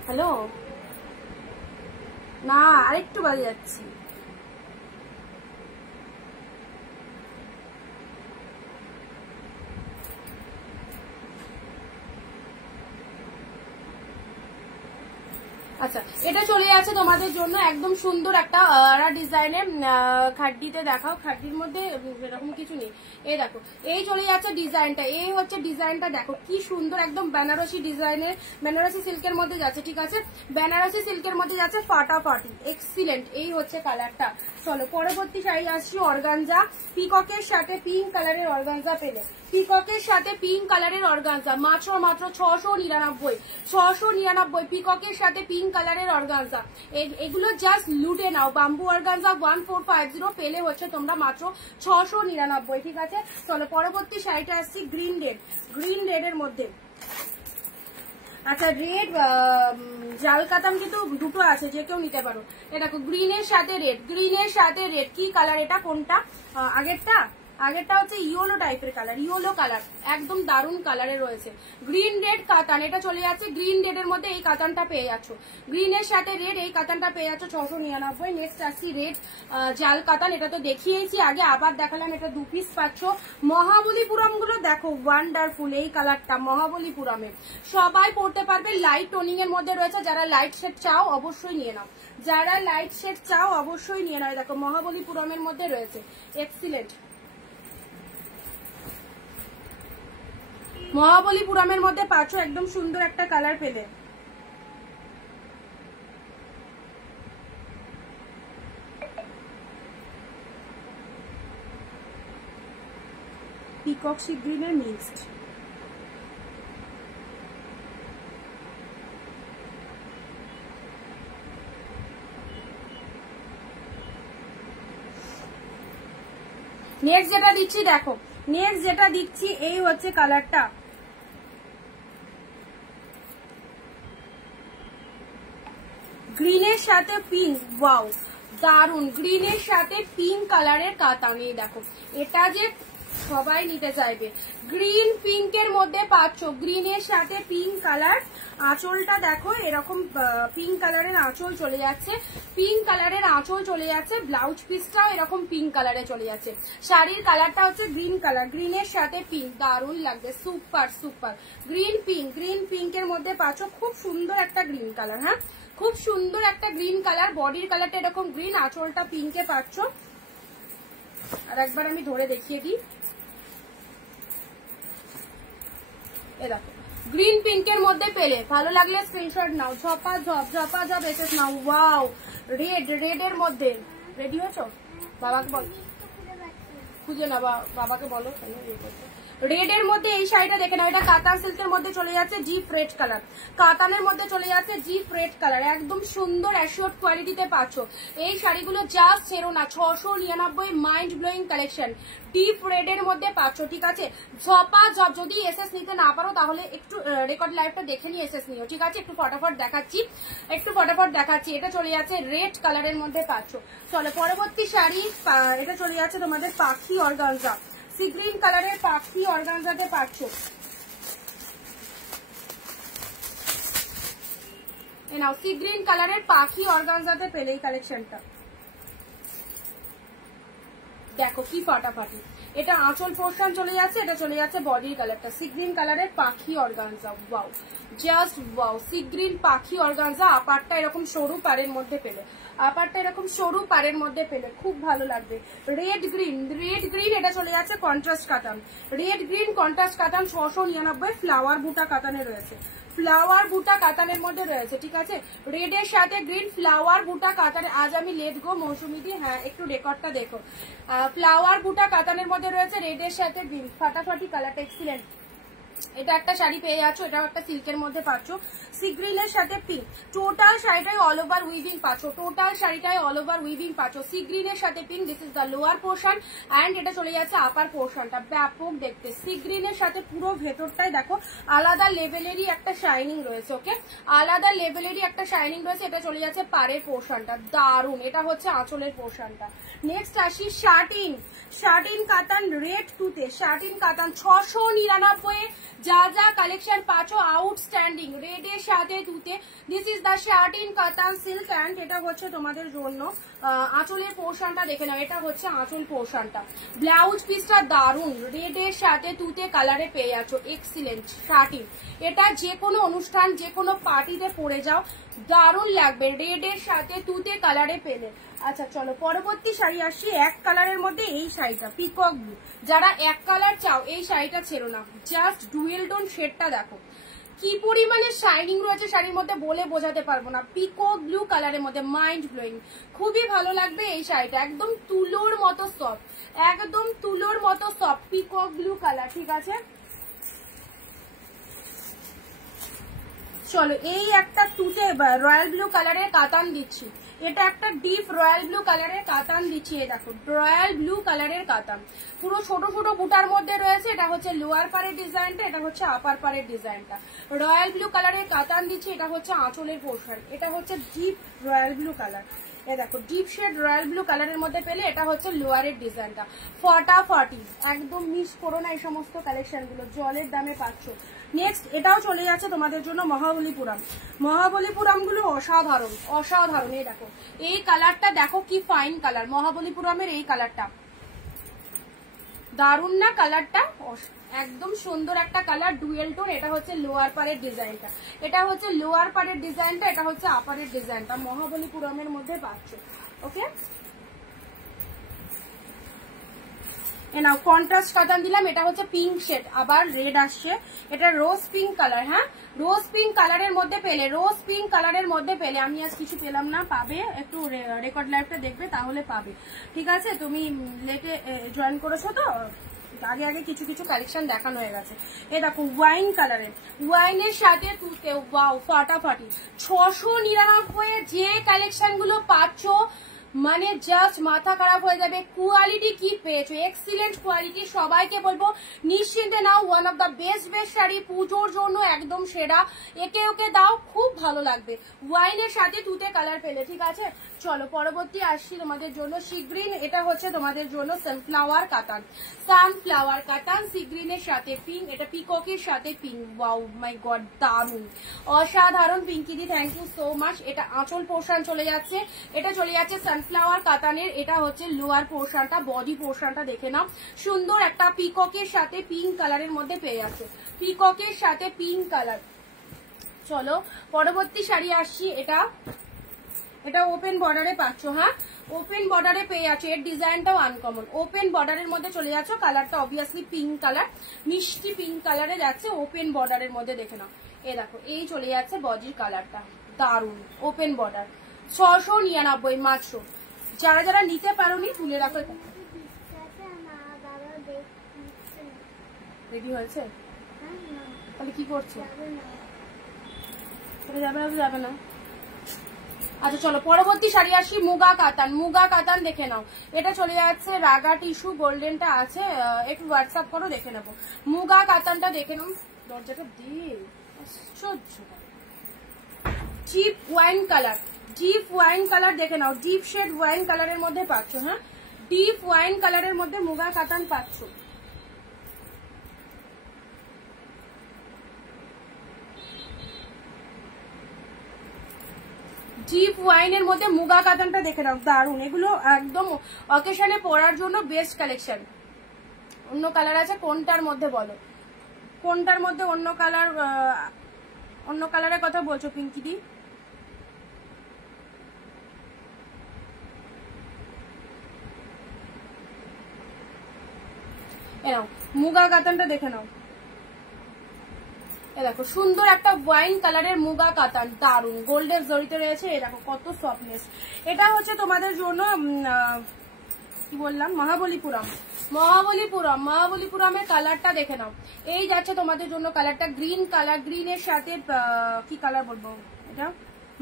হ্যালো না আরেকটু বাজে যাচ্ছি, আচ্ছা এটা চলে যাচ্ছে তোমাদের জন্য একদম সুন্দর একটা ডিজাইনের খাড্ডিতে দেখাও, খাড্ডির মধ্যে এরকম কিছু নেই, এই দেখো এই চলে যাচ্ছে ডিজাইনটা, এই হচ্ছে ডিজাইনটা দেখো কি সুন্দর একদম বেনারসি ডিজাইনের, বেনারসি সিল্কের মধ্যে যাচ্ছে, ঠিক আছে বেনারসি সিল্কের মধ্যে যাচ্ছে ফাটাফাটি এক্সিলেন্ট, এই হচ্ছে কালারটা। চলো পরবর্তী শাড়ি আসছি অর্গানজা, পিককের সাথে পিঙ্ক কালারের অর্গানজা পেলে, পিককের সাথে পিঙ্ক কালারের অর্গানজা মাত্র 699 পিককের সাথে পিঙ্ক কালারের অর্গানজা, এগুলো জাস্ট লুটে নাও। বাম্বু অর্গানজা 1450 পেলে হচ্ছে তোমরা মাত্র 699, ঠিক আছে। চলো পরবর্তী শাড়িটা আসছি গ্রিন রেড এর মধ্যে। আচ্ছা রেড জাল কাতাম কিন্তু দুটো আছে, যে কেউ নিতে পারো। এটা দেখো গ্রিনের সাথে রেড, কি কালার এটা, কোনটা আগেরটা হচ্ছে ইয়েলো টাইপের কালার, ইয়েলো কালার একদম দারুণ কালারে রয়েছে। গ্রিন রেড কাতান, এটা চলে যাচ্ছে গ্রিন রেড এর মধ্যে, এই কাতানটা পেয়ে যাচ্ছ, গ্রিনের সাথে রেড এই কাতানটা পেয়ে যাচ্ছ 699। নেক্সট আসছি রেড জাল কাতান, এটা তো দেখিয়েছি আগে, আবার দেখালাম, এটা 2 পিস পাচ্ছ। মহাবলীপুরম গুলো দেখো ওয়ান্ডারফুল, এই কালারটা মহাবলীপুরমের, সবাই পড়তে পারবে, লাইট টোনিং এর মধ্যে রয়েছে। যারা লাইট শেড চাও অবশ্যই নিয়ে নাও, দেখো মহাবলীপুরমের মধ্যে রয়েছে, এক্সিলেন্ট। মহাবলীপুরমের মধ্যে পাচ্ছ একদম সুন্দর একটা কালার পেলে। পিকক সি গ্রিনের মিক্সড, নেক্সট যেটা দিচ্ছি দেখো, এই হচ্ছে কালারটা, গ্রিনের সাথে পিঙ্ক, ওয়াও দারুন, গ্রিনের সাথে পিঙ্ক কালারের কাতানি দেখো, এটা যে সবাই নিতে চাইবে। গ্রিন পিঙ্কের মধ্যে পাচ্ছ, গ্রিনের সাথে পিঙ্ক কালার, আঁচলটা দেখো এরকম পিঙ্ক কালারের আঁচল চলে যাচ্ছে, ব্লাউজ পিসটাও এরকম পিঙ্ক কালারে চলে যাচ্ছে। শাড়ির কালারটা হচ্ছে গ্রিন কালার, গ্রিনের সাথে পিঙ্ক, দারুণ লাগবে, সুপার গ্রিন পিঙ্কের মধ্যে পাচ্ছ খুব সুন্দর একটা গ্রিন কালার, হ্যাঁ খুব সুন্দর একটা গ্রিন কালার, বডির কালারটা এরকম গ্রিন, আঁচলটা পিঙ্কে পাচ্ছ। আর একবার আমি ধরে দেখিয়ে দিই, এ দেখো গ্রিন পিঙ্কের মধ্যে পেলে, ভালো লাগলে স্ক্রিনশট নাও, ঝপাঝপ এসেস নাও। ওয়াও রেড এর মধ্যে, রেডি হয়েছো? বাবাকে বল, খুঁজে না বাবাকে বলো রেড এর মধ্যে এই শাড়িটা দেখে নাও, এটা কাতান সিল্কের মধ্যে চলে যাচ্ছে জিপ রেড কালার, কাতানের মধ্যে চলে যাচ্ছে জিপ রেড কালার, একদম সুন্দর অ্যাশিওর কোয়ালিটিতে পাচ্ছ। এই শাড়িগুলো জাস্ট ছেড়ো না, 699 mind blowing collection, deep red এর মধ্যে পাচ্ছ, ঠিক আছে। ঝপাঝপ, যদি এসএস নিতে না পারো তাহলে একটু রেকর্ড লাইভটা দেখে নিয়ে এসএস নিও, ঠিক আছে। একটু ফটাফট দেখাচ্ছি, এটা চলে যাচ্ছে রেড কালারের মধ্যে পাচ্ছ। চলো পরবর্তী শাড়ি, এটা চলে যাচ্ছে তোমাদের পাখি অর্গানজা, সি গ্রিন কালারের পাখি অর্গানজাতে পাচ্ছ। এ নাও সি গ্রিন কালারের পাখি অর্গানজাতে পেলে এই কালেকশনটা, দেখো কি ফাটাফাটি। এটা আঁচল পোর্শন চলে যাচ্ছে, এটা চলে যাচ্ছে বডির কালারটা, সি গ্রিন কালারের পাখি organza, wow just wow, sea green পাখি অর্গানজা। আপারটা এরকম সরু পাড়ের মধ্যে পেলে, খুব ভালো লাগবে। রেড গ্রিন, এটা চলে যাচ্ছে কন্ট্রাস্ট কাতান, রেড গ্রিন কন্ট্রাস্ট কাতান 699, ফ্লাওয়ার বুটা কাতানে রয়েছে, ফ্লাওয়ার বুটা কাতানের মধ্যে রয়েছে, ঠিক আছে। রেড এর সাথে গ্রিন ফ্লাওয়ার বুটা কাতানে, আজ আমি লেট গো মৌসুমি দি, হ্যাঁ একটু রেকর্ডটা দেখো, ফ্লাওয়ার বুটা কাতানের মধ্যে রয়েছে, রেড এর সাথে গ্রিন, ফাটাফাটি কালারটা এক্সিলেন্ট। এটা একটা শাড়ি পেয়ে যাচ্ছ, এটাও একটা সিল্কের মধ্যে পাচ্ছ, সি গ্রিনের সাথে পিঙ্ক, টোটাল শাড়িটাই অল ওভার উইভিং পাচ্ছ, সি গ্রিনের সাথে pink, this is the lower portion and এটা চলে যাচ্ছে আপার পোর্শনটা, ব্যাপক দেখতে। সি গ্রিনের সাথে পুরো ভেতরটাই দেখো আলাদা লেভেলেরই একটা শাইনিং রয়েছে, ওকে এটা চলে যাচ্ছে পাড়ের পোর্শনটা, দারুন। এটা হচ্ছে আঁচলের পোর্শনটা। নেক্সট আসি শার্টিন কাতান রেড টুতে, শার্টিন কাতান 699 যা যা কালেকশন পাচ্ছ আউটস্ট্যান্ডিং, রেডের সাথে তুতে। This is the shirt in কাতান সিল্ক অ্যান্ড এটা হচ্ছে তোমাদের জন্য আঁচলের পোর্শনটা দেখে নাও, এটা হচ্ছে আঁচল পোর্শনটা। ব্লাউজ পিসটা দারুন, রেডের সাথে তুতে কালারে পেয়ে যাচ্ছ, এক্সিলেন্ট শার্ট ইন। এটা যে কোনো অনুষ্ঠান যে কোনো পার্টিতে পরে যাও দারুন লাগবে, রেডের সাথে তুতে কালারে পেলে। আচ্ছা চলো পরবর্তী শাড়ি আসছি, এক কালারের মধ্যে এই শাড়িটা পিকক ব্লু। যারা এক কালার চাও এই শাড়িটা ছেড়ো না, জাস্ট ডুয়েল টোন শেডটা দেখো কি পরিমাণে শাইনিং রয়েছে শাড়ির মধ্যে বলে বোঝাতে পারবো না। পিকক ব্লু কালারের মধ্যে মাইন্ড ব্লোয়িং, খুবই ভালো লাগবে এই শাড়িটা, একদম তুলোর মতো সফট, একদম তুলোর মতো সফট পিকক ব্লু কালার। ঠিক আছে চলো এই একটা তুতে রয়্যাল ব্লু কালারের কাতান দিচ্ছি, এটা একটা ডিপ রয়্যাল ব্লু কালারের কাতান দিচ্ছি। এই দেখো রয়্যাল ব্লু কালারের কাতান, পুরো ছোট ছোট বুটার মধ্যে রয়েছে। এটা হচ্ছে লোয়ার পারের ডিজাইনটা, এটা হচ্ছে আপার পারের ডিজাইনটা। রয়্যাল ব্লু কালারের কাতান দিচ্ছি, এটা হচ্ছে আঁচলের পোর্শন, এটা হচ্ছে ডিপ রয়্যাল ব্লু কালার। এই দেখো ডিপ শেড রয়্যাল ব্লু কালারের মধ্যে পেলে এটা হচ্ছে লোয়ারের ডিজাইনটা। ফটাফটি একদম মিস করো না এই সমস্ত কালেকশন গুলো, জলের দামে পাচ্ছ। নেক্সট এটাও চলে যাচ্ছে তোমাদের জন্য মহাবলীপুরম। মহাবলীপুরম গুলো অসাধারণ অসাধারণ। এই দেখো এই কালারটা দেখো কি ফাইন কালার, মহাবলীপুরমের এই কালারটা দারুন না, কালারটা একদম সুন্দর একটা কালার, ডুয়েল টোন। এটা হচ্ছে লোয়ার পারের ডিজাইনটা, এটা হচ্ছে লোয়ার পারের ডিজাইনটা, এটা হচ্ছে আপারের ডিজাইনটা, মহাবলীপুরমের মধ্যে পাচ্ছ। ওকে নাও কন্ট্রাস্ট কাতান দিলাম, এটা হচ্ছে পিঙ্ক শেড, আবার রেড আসছে, এটা রোজ পিঙ্ক কালার। হ্যাঁ রোজ পিঙ্ক কালারের মধ্যে পেলে, রোজ পিঙ্ক কালারের মধ্যে পেলে। আমি আজ কিছু পেলাম না, পাবে একটু রেকর্ড লাইভটা দেখবে তাহলে পাবে। ঠিক আছে তুমি লেটে জয়েন করেছো তো, আগে আগে কিছু কিছু কালেকশন দেখানো হয়ে গেছে। এ দেখো ওয়াইন কালারের, ওয়াইনের সাথে তুতে ওয়াও ফাটাফাটি। 699 যে কালেকশন গুলো পাচ্ছ মানে জাস্ট মাথা খারাপ হয়ে যাবে। কোয়ালিটি কি পেয়েছো, এক্সিলেন্ট কোয়ালিটি। সবাইকে বলবো নিশ্চিন্তে নাও, one of the best sari, পুজোর জন্য একদম সেরা। একে ওকে দাও, খুব ভালো লাগবে ওয়াইনের সাথে তুতে কালার পেলে। ঠিক আছে চলো পরবর্তী আসছি তোমাদের জন্য সি গ্রিন, এটা হচ্ছে তোমাদের জন্য সানফ্লাওয়ার কাতান, সানফ্লাওয়ার কাতান সি গ্রিনের সাথে পিঙ্ক, এটা পিককের সাথে পিঙ্ক। ওয়াও মাই গড দারুন অসাধারণ পিঙ্কিদি, থ্যাংক ইউ সো মাচ। এটা আঁচল পোর্শন চলে যাচ্ছে, এটা চলে যাচ্ছে সানফ্লাওয়ার কাতানের, এটা হচ্ছে লোয়ার পোর্শনটা, বডি পোর্শনটা দেখে নাও, সুন্দর একটা পিককের সাথে পিঙ্ক কালারের মধ্যে পেয়ে যাচ্ছে, পিককের সাথে পিঙ্ক কালার। চলো পরবর্তী শাড়ি আসছি, এটা ওপেন বর্ডারে পাচ্ছ। হ্যাঁ ওপেন বর্ডারে পেয়ে যাচ্ছে, এর ডিজাইনটাও আনকমন, ওপেন বর্ডারের মধ্যে চলে যাচ্ছে। কালারটা অবভিয়াসলি পিঙ্ক কালার, মিষ্টি পিঙ্ক কালারে যাচ্ছে ওপেন বর্ডারের মধ্যে দেখে নাও। এই দেখো এই চলে যাচ্ছে বডির কালারটা, দারুন ওপেন বর্ডার। 699 মাত্র। যারা যারা নিতে পারোনি তুলে রাখো। রেডি হয়েছে তাহলে কি করছো, যাবে না। আচ্ছা চলো পরবর্তী শাড়ি আসি, মুগা কাতান। মুগা কাতান দেখে নাও, এটা চলে যাচ্ছে রাগা টিস্যু, গোল্ডেনটা আছে, একটু হোয়াটসঅ্যাপ করো দেখে নেবো। মুগা কাতানটা দেখে নাও, দরজাটা দিয়ে আশ্চর্য। চিপ wine colour, deep wine colour দেখে নাও, ডিপ শেড ওয়াইন কালারের মধ্যে পাচ্ছ। হ্যাঁ ডিপ ওয়াইন কালারের মধ্যে মুগা কাতান পাচ্ছ। ডিপ ওয়াইনের মধ্যে মুগা কাতানটা দেখে নাও, দারুন। এগুলো একদম অকেশনে পরার জন্য বেস্ট কালেকশন। অন্য কালার আছে কোনটার মধ্যে বলো, কোনটার মধ্যে অন্য কালার, অন্য কালারের কথা বলছো পিঙ্কিদি? নাও মুগা কাতানটা দেখে নাও, দেখো সুন্দর একটা ওয়াইন কালারের মুগা কাতান, দারুন গোল্ডের জড়িতে রয়েছে। এই দেখো কত সফটনেস। এটা হচ্ছে তোমাদের জন্য কি বললাম মহাবলীপুরম, মহাবলীপুরমের কালারটা দেখে নাও। এই যাচ্ছে তোমাদের জন্য কালারটা গ্রিন কালার, গ্রিনের সাথে কি কালার বলবো, এটা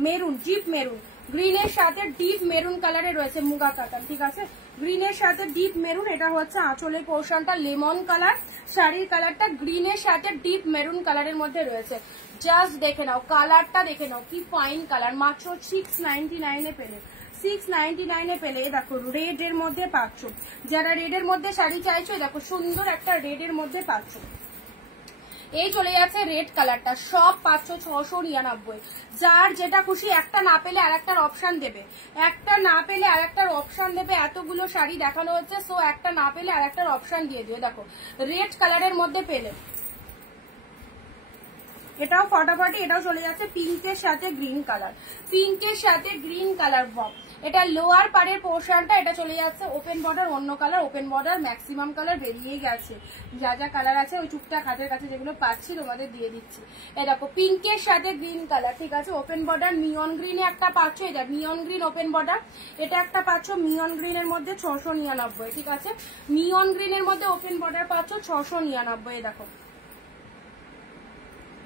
মেরুন, ডিপ মেরুন, গ্রিনের সাথে ডিপ মেরুন কালারে রয়েছে মুগা কাতান। ঠিক আছে গ্রিনের সাথে ডিপ মেরুন, এটা হচ্ছে আঁচলের পোর্শনটা লেমন কালার, শাড়ির কালারটা গ্রিনের সাথে ডিপ মেরুন কালারের মধ্যে রয়েছে। জাস্ট দেখে নাও কালারটা, দেখে নাও কি ফাইন কালার, মাত্র 699 পেলে, 699 পেলে। দেখো রেড এর মধ্যে পাচ্ছ, যারা রেড এর মধ্যে শাড়ি চাইছো দেখো সুন্দর একটা রেড এর মধ্যে পাচ্ছ। এই চলে যাচ্ছে রেড কালারটা, সব 599, যার যেটা খুশি একটা না পেলে আর একটার অপশন দেবে, একটা না পেলে আর একটার অপশন দেবে। এতগুলো শাড়ি দেখানো হচ্ছে, সো একটা না পেলে আর একটার অপশন দিয়ে দিও। দেখো রেড কালারের মধ্যে পেলে, এটাও ফটাফটি, এটাও চলে যাচ্ছে পিঙ্কের সাথে গ্রিন কালার, পিঙ্কের সাথে গ্রিন কালার বক। এটা লোয়ার পাড়ের পোর্শনটা, এটা চলে যাচ্ছে ওপেন বর্ডার, অন্য colour open border maximum colour বেরিয়ে গেছে, যা যা কালার আছে ওই টুকটাক হাতের কাছে যেগুলো পাচ্ছি তোমাদের দিয়ে দিচ্ছি। এই দেখো পিঙ্কের সাথে গ্রিন কালার, ঠিক আছে, ওপেন বর্ডার নিয়ন গ্রিনে একটা পাচ্ছ, এটা নিয়ন গ্রিন ওপেন বর্ডার, এটা একটা পাচ্ছ নিয়ন গ্রিনের মধ্যে 699, ঠিক আছে, নিয়ন গ্রিনের মধ্যে ওপেন বর্ডার পাচ্ছ 699। দেখো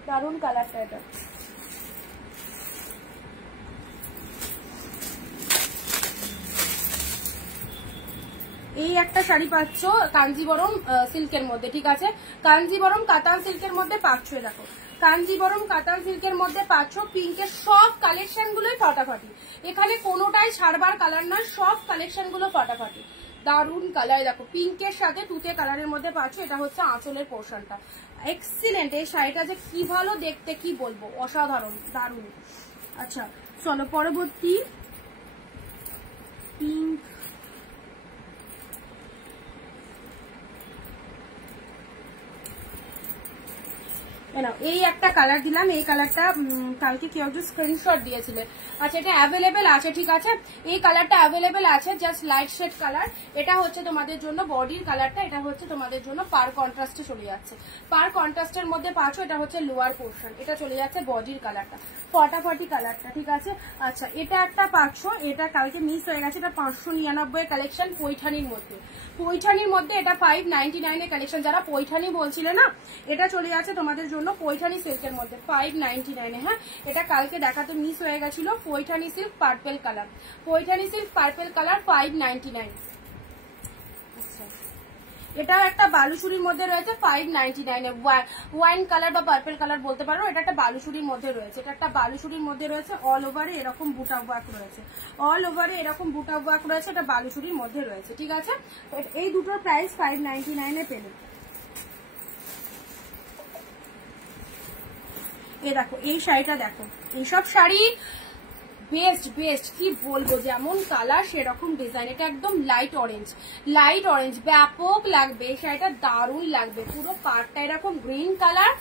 দারুন কালারটা এটা। এই একটা শাড়ি পাচ্ছ কাঞ্জিবরম সিল্কের মধ্যে, ঠিক আছে, কাঞ্জিবরম কাতান সিল্কের মধ্যে পাচ্ছ। দেখো কাঞ্জিবরম কাতান সিল্কের মধ্যে পাচ্ছ, পিঙ্কের সব কালেকশন গুলোই ফাটাফাটি, এখানে কোনোটাই ছাড়বার কালার নয়, সব কালেকশন গুলো ফাটাফাটি, দারুন কালার। দেখো পিঙ্কের সাথে তুতে কালারের মধ্যে পাচ্ছ, এটা হচ্ছে আঁচলের পোর্শনটা, এক্সিলেন্ট। এই শাড়িটা যে কি ভালো দেখতে কি বলবো, অসাধারণ দারুন। আচ্ছা চলো পরবর্তী পিঙ্ক, এই একটা কালার দিলাম, এই কালারটা কালকে কেউ একটু স্ক্রিনশট দিয়েছিলে। আচ্ছা এটা অ্যাভেলেবেল আছে, ঠিক আছে, এই কালারটা অ্যাভেলেবেল আছে, জাস্ট লাইট শেড কালার। এটা হচ্ছে তোমাদের জন্য বডির কালারটা, এটা হচ্ছে তোমাদের জন্য পার কন্ট্রাস্টে চলে যাচ্ছে, পার কন্ট্রাস্টের মধ্যে পাচ্ছ, এটা হচ্ছে লোয়ার পোর্শন, এটা চলে যাচ্ছে বডির কালারটা, ফটাফটি কালারটা, ঠিক আছে। আচ্ছা এটা একটা পাচ্ছ, এটা কালকে মিস হয়ে গেছে, এটা 599 কালেকশন পৈঠানির মধ্যে, পৈঠানির মধ্যে এটা 599 কালেকশন। যারা পৈঠানি বলছিলে না, এটা চলে যাচ্ছে তোমাদের জন্য পৈঠানি সিল্কের মধ্যে 599। হ্যাঁ এটা কালকে দেখাতে মিস হয়ে গেছিল, Paithani silk purple colour, Paithani silk purple colour 599। আচ্ছা এটাও একটা বালুচুরির মধ্যে রয়েছে 599 ওয়াইন কালার বা পার্পেল কালার বলতে পারো, এটা একটা বালুচুরির মধ্যে রয়েছে, এটা একটা বালুচুরির মধ্যে রয়েছে, অল ওভারে এরকম বুটা ওয়ার্ক রয়েছে, অল ওভারে এরকম বুটা ওয়ার্ক রয়েছে, এটা বালুচুরির মধ্যে রয়েছে, ঠিক আছে। এই দুটোর প্রাইস 599 পেলে। এই দেখো এই শাড়িটা দেখো, এইসব শাড়ি বেস্ট বেস্ট কি বলবো, যেমন কালার সেরকম ডিজাইন, এটা একদম লাইট অরেঞ্জ, লাইট অরেঞ্জ ব্যাপক লাগবে, এই শাড়িটা দারুণ লাগবে, পুরো পাড়টা এরকম গ্রিন কালার,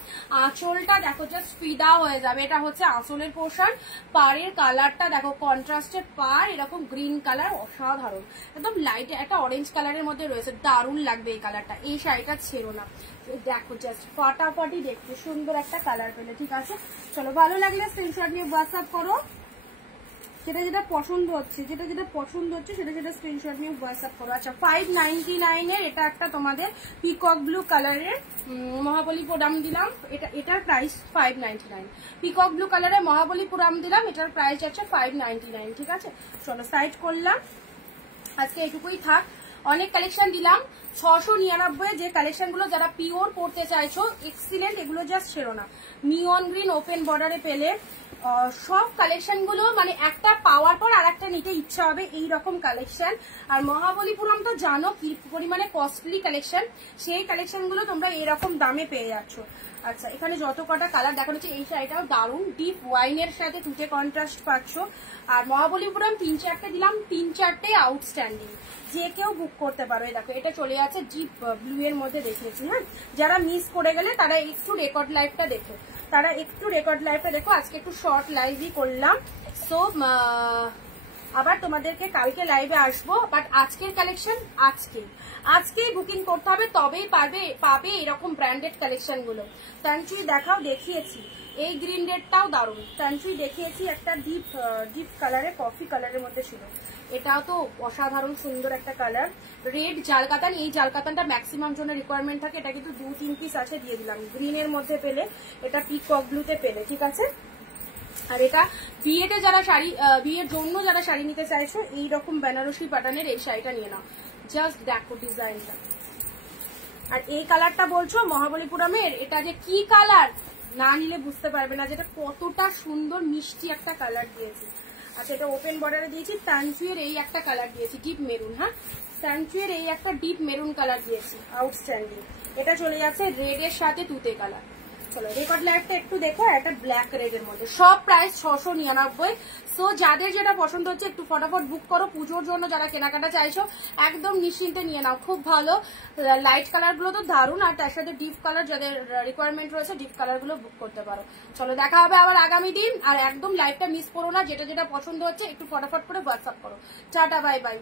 আঁচলটা দেখো জাস্ট ফিদা হয়ে যাবে, এটা হচ্ছে আঁচলের পোর্শন, পাড়ের কালারটা দেখো কন্ট্রাস্টেড পাড়, এরকম গ্রিন কালার, অসাধারণ, একদম লাইট একটা অরেঞ্জ কালারের মধ্যে রয়েছে, দারুণ লাগবে এই কালারটা, এই শাড়িটা ছেড়ো না, দেখো জাস্ট ফাটাফাটি দেখতে সুন্দর একটা কালার পেলে, ঠিক আছে। চলো ভালো লাগলে স্ক্রিনশট নিয়ে হোয়াটসঅ্যাপ করো, যেটা যেটা পছন্দ হচ্ছে, যেটা যেটা পছন্দ হচ্ছে সেটা যেটা স্ক্রিনশট নিয়ে হোয়াটসঅ্যাপ করো। আচ্ছা 599 এর এটা একটা তোমাদের পিকক ব্লু কালারের মহাবলীপুরম দিলাম, এটার প্রাইস 599, পিকক ব্লু কালারের মহাবলীপুরম দিলাম, এটার প্রাইস আছে 599, ঠিক আছে। চলো সাইড করলাম, আজকে এটুকুই থাক, অনেক কালেকশন দিলাম, 699 যে কালেকশন গুলো যারা পিওর পড়তে চাইছো এক্সিলেন্ট, এগুলো জাস্ট ছেড়ো না। নিয়ন গ্রিন ওপেন বর্ডারে পেলে সব কালেকশন গুলো মানে একটা পাওয়ার পর আর একটা নিতে ইচ্ছা হবে, এই রকম কালেকশন। আর মহাবলীপুরম তো জানো কি পরিমাণে কস্টলি কালেকশন, সেই কালেকশন গুলো তোমরা এরকম দামে পেয়ে যাচ্ছ। আচ্ছা এখানে যত কটা কালার দেখানো হচ্ছে, এই শাড়িটাও দারুণ, ডিপ ওয়াইনের সাথে তুতে কন্ট্রাস্ট পাচ্ছ। আর মহাবলীপুরম 3-4টে দিলাম, 3-4টেই আউটস্ট্যান্ডিং, যে কেউ বুক করতে পারো। দেখো এটা চলে যাচ্ছে ডিপ ব্লু এর মধ্যে দেখিয়েছি। হ্যাঁ যারা মিস করে গেলে তারা একটু রেকর্ড লাইভটা দেখো, তারা একটু রেকর্ড লাইভটা দেখো, আজকে একটু শর্ট লাইভই করলাম, সো আবার তোমাদেরকে কালকে লাইভে আসবো, বাট আজকের কালেকশন আজকেই বুকিং করতে হবে, তবেই পাবে এরকম ব্র্যান্ডেড কালেকশন গুলো। তানচুই দেখাও, দেখিয়েছি এই গ্রিন রেডটাও দারুণ, তানচুই দেখিয়েছি একটা ডিপ কালারে কফি কালারের মধ্যে ছিল, এটাও তো অসাধারণ সুন্দর একটা কালার, রেড জাল কাতান, এই জাল কাতানটা ম্যাক্সিমাম জনের রিকোয়ারমেন্ট থাকে, এটা কিন্তু 2-3 পিস আছে, দিয়ে দিলাম। গ্রিনের মধ্যে পেলে, এটা পিকক ব্লুতে পেলে, ঠিক আছে। আর এটা বিয়েতে যারা শাড়ি, বিয়ের জন্য যারা শাড়ি নিতে চাইছো, এইরকম বেনারসি প্যাটার্নের এই শাড়িটা নিয়ে নাও, জাস্ট দেখো ডিজাইনটা। আর এই কালারটা বলছো মহাবলীপুরমের, এটা যে কি কালার না নিলে বুঝতে পারবে না, যেটা কতটা সুন্দর মিষ্টি একটা কালার দিয়েছি। আচ্ছা এটা ওপেন বর্ডারে দিয়েছি, তানচুয়ের এই একটা কালার দিয়েছি ডিপ মেরুন। হ্যাঁ তানচুয়ের এই একটা ডিপ মেরুন কালার দিয়েছি, আউটস্ট্যান্ডিং। এটা চলে যাচ্ছে রেড এর সাথে তুতে কালার, চলো রেকর্ড লাইটটা একটু দেখো, একটা ব্ল্যাক রেড এর মধ্যে, সব প্রাইস 699। সো যাদের যেটা পছন্দ হচ্ছে একটু ফটাফট বুক করো, পুজোর জন্য যারা কেনাকাটা চাইছো একদম নিশ্চিন্তে নিয়ে নাও, খুব ভালো। লাইট কালার গুলো তো দারুণ, আর তার সাথে ডিপ কালার যাদের রিকোয়ারমেন্ট রয়েছে ডিপ কালার গুলো বুক করতে পারো। চলো দেখা হবে আবার আগামী দিন, আর একদম লাইভটা মিস করো না, যেটা যেটা পছন্দ হচ্ছে একটু ফটাফট করে হোয়াটসঅ্যাপ করো। Tata bye bye.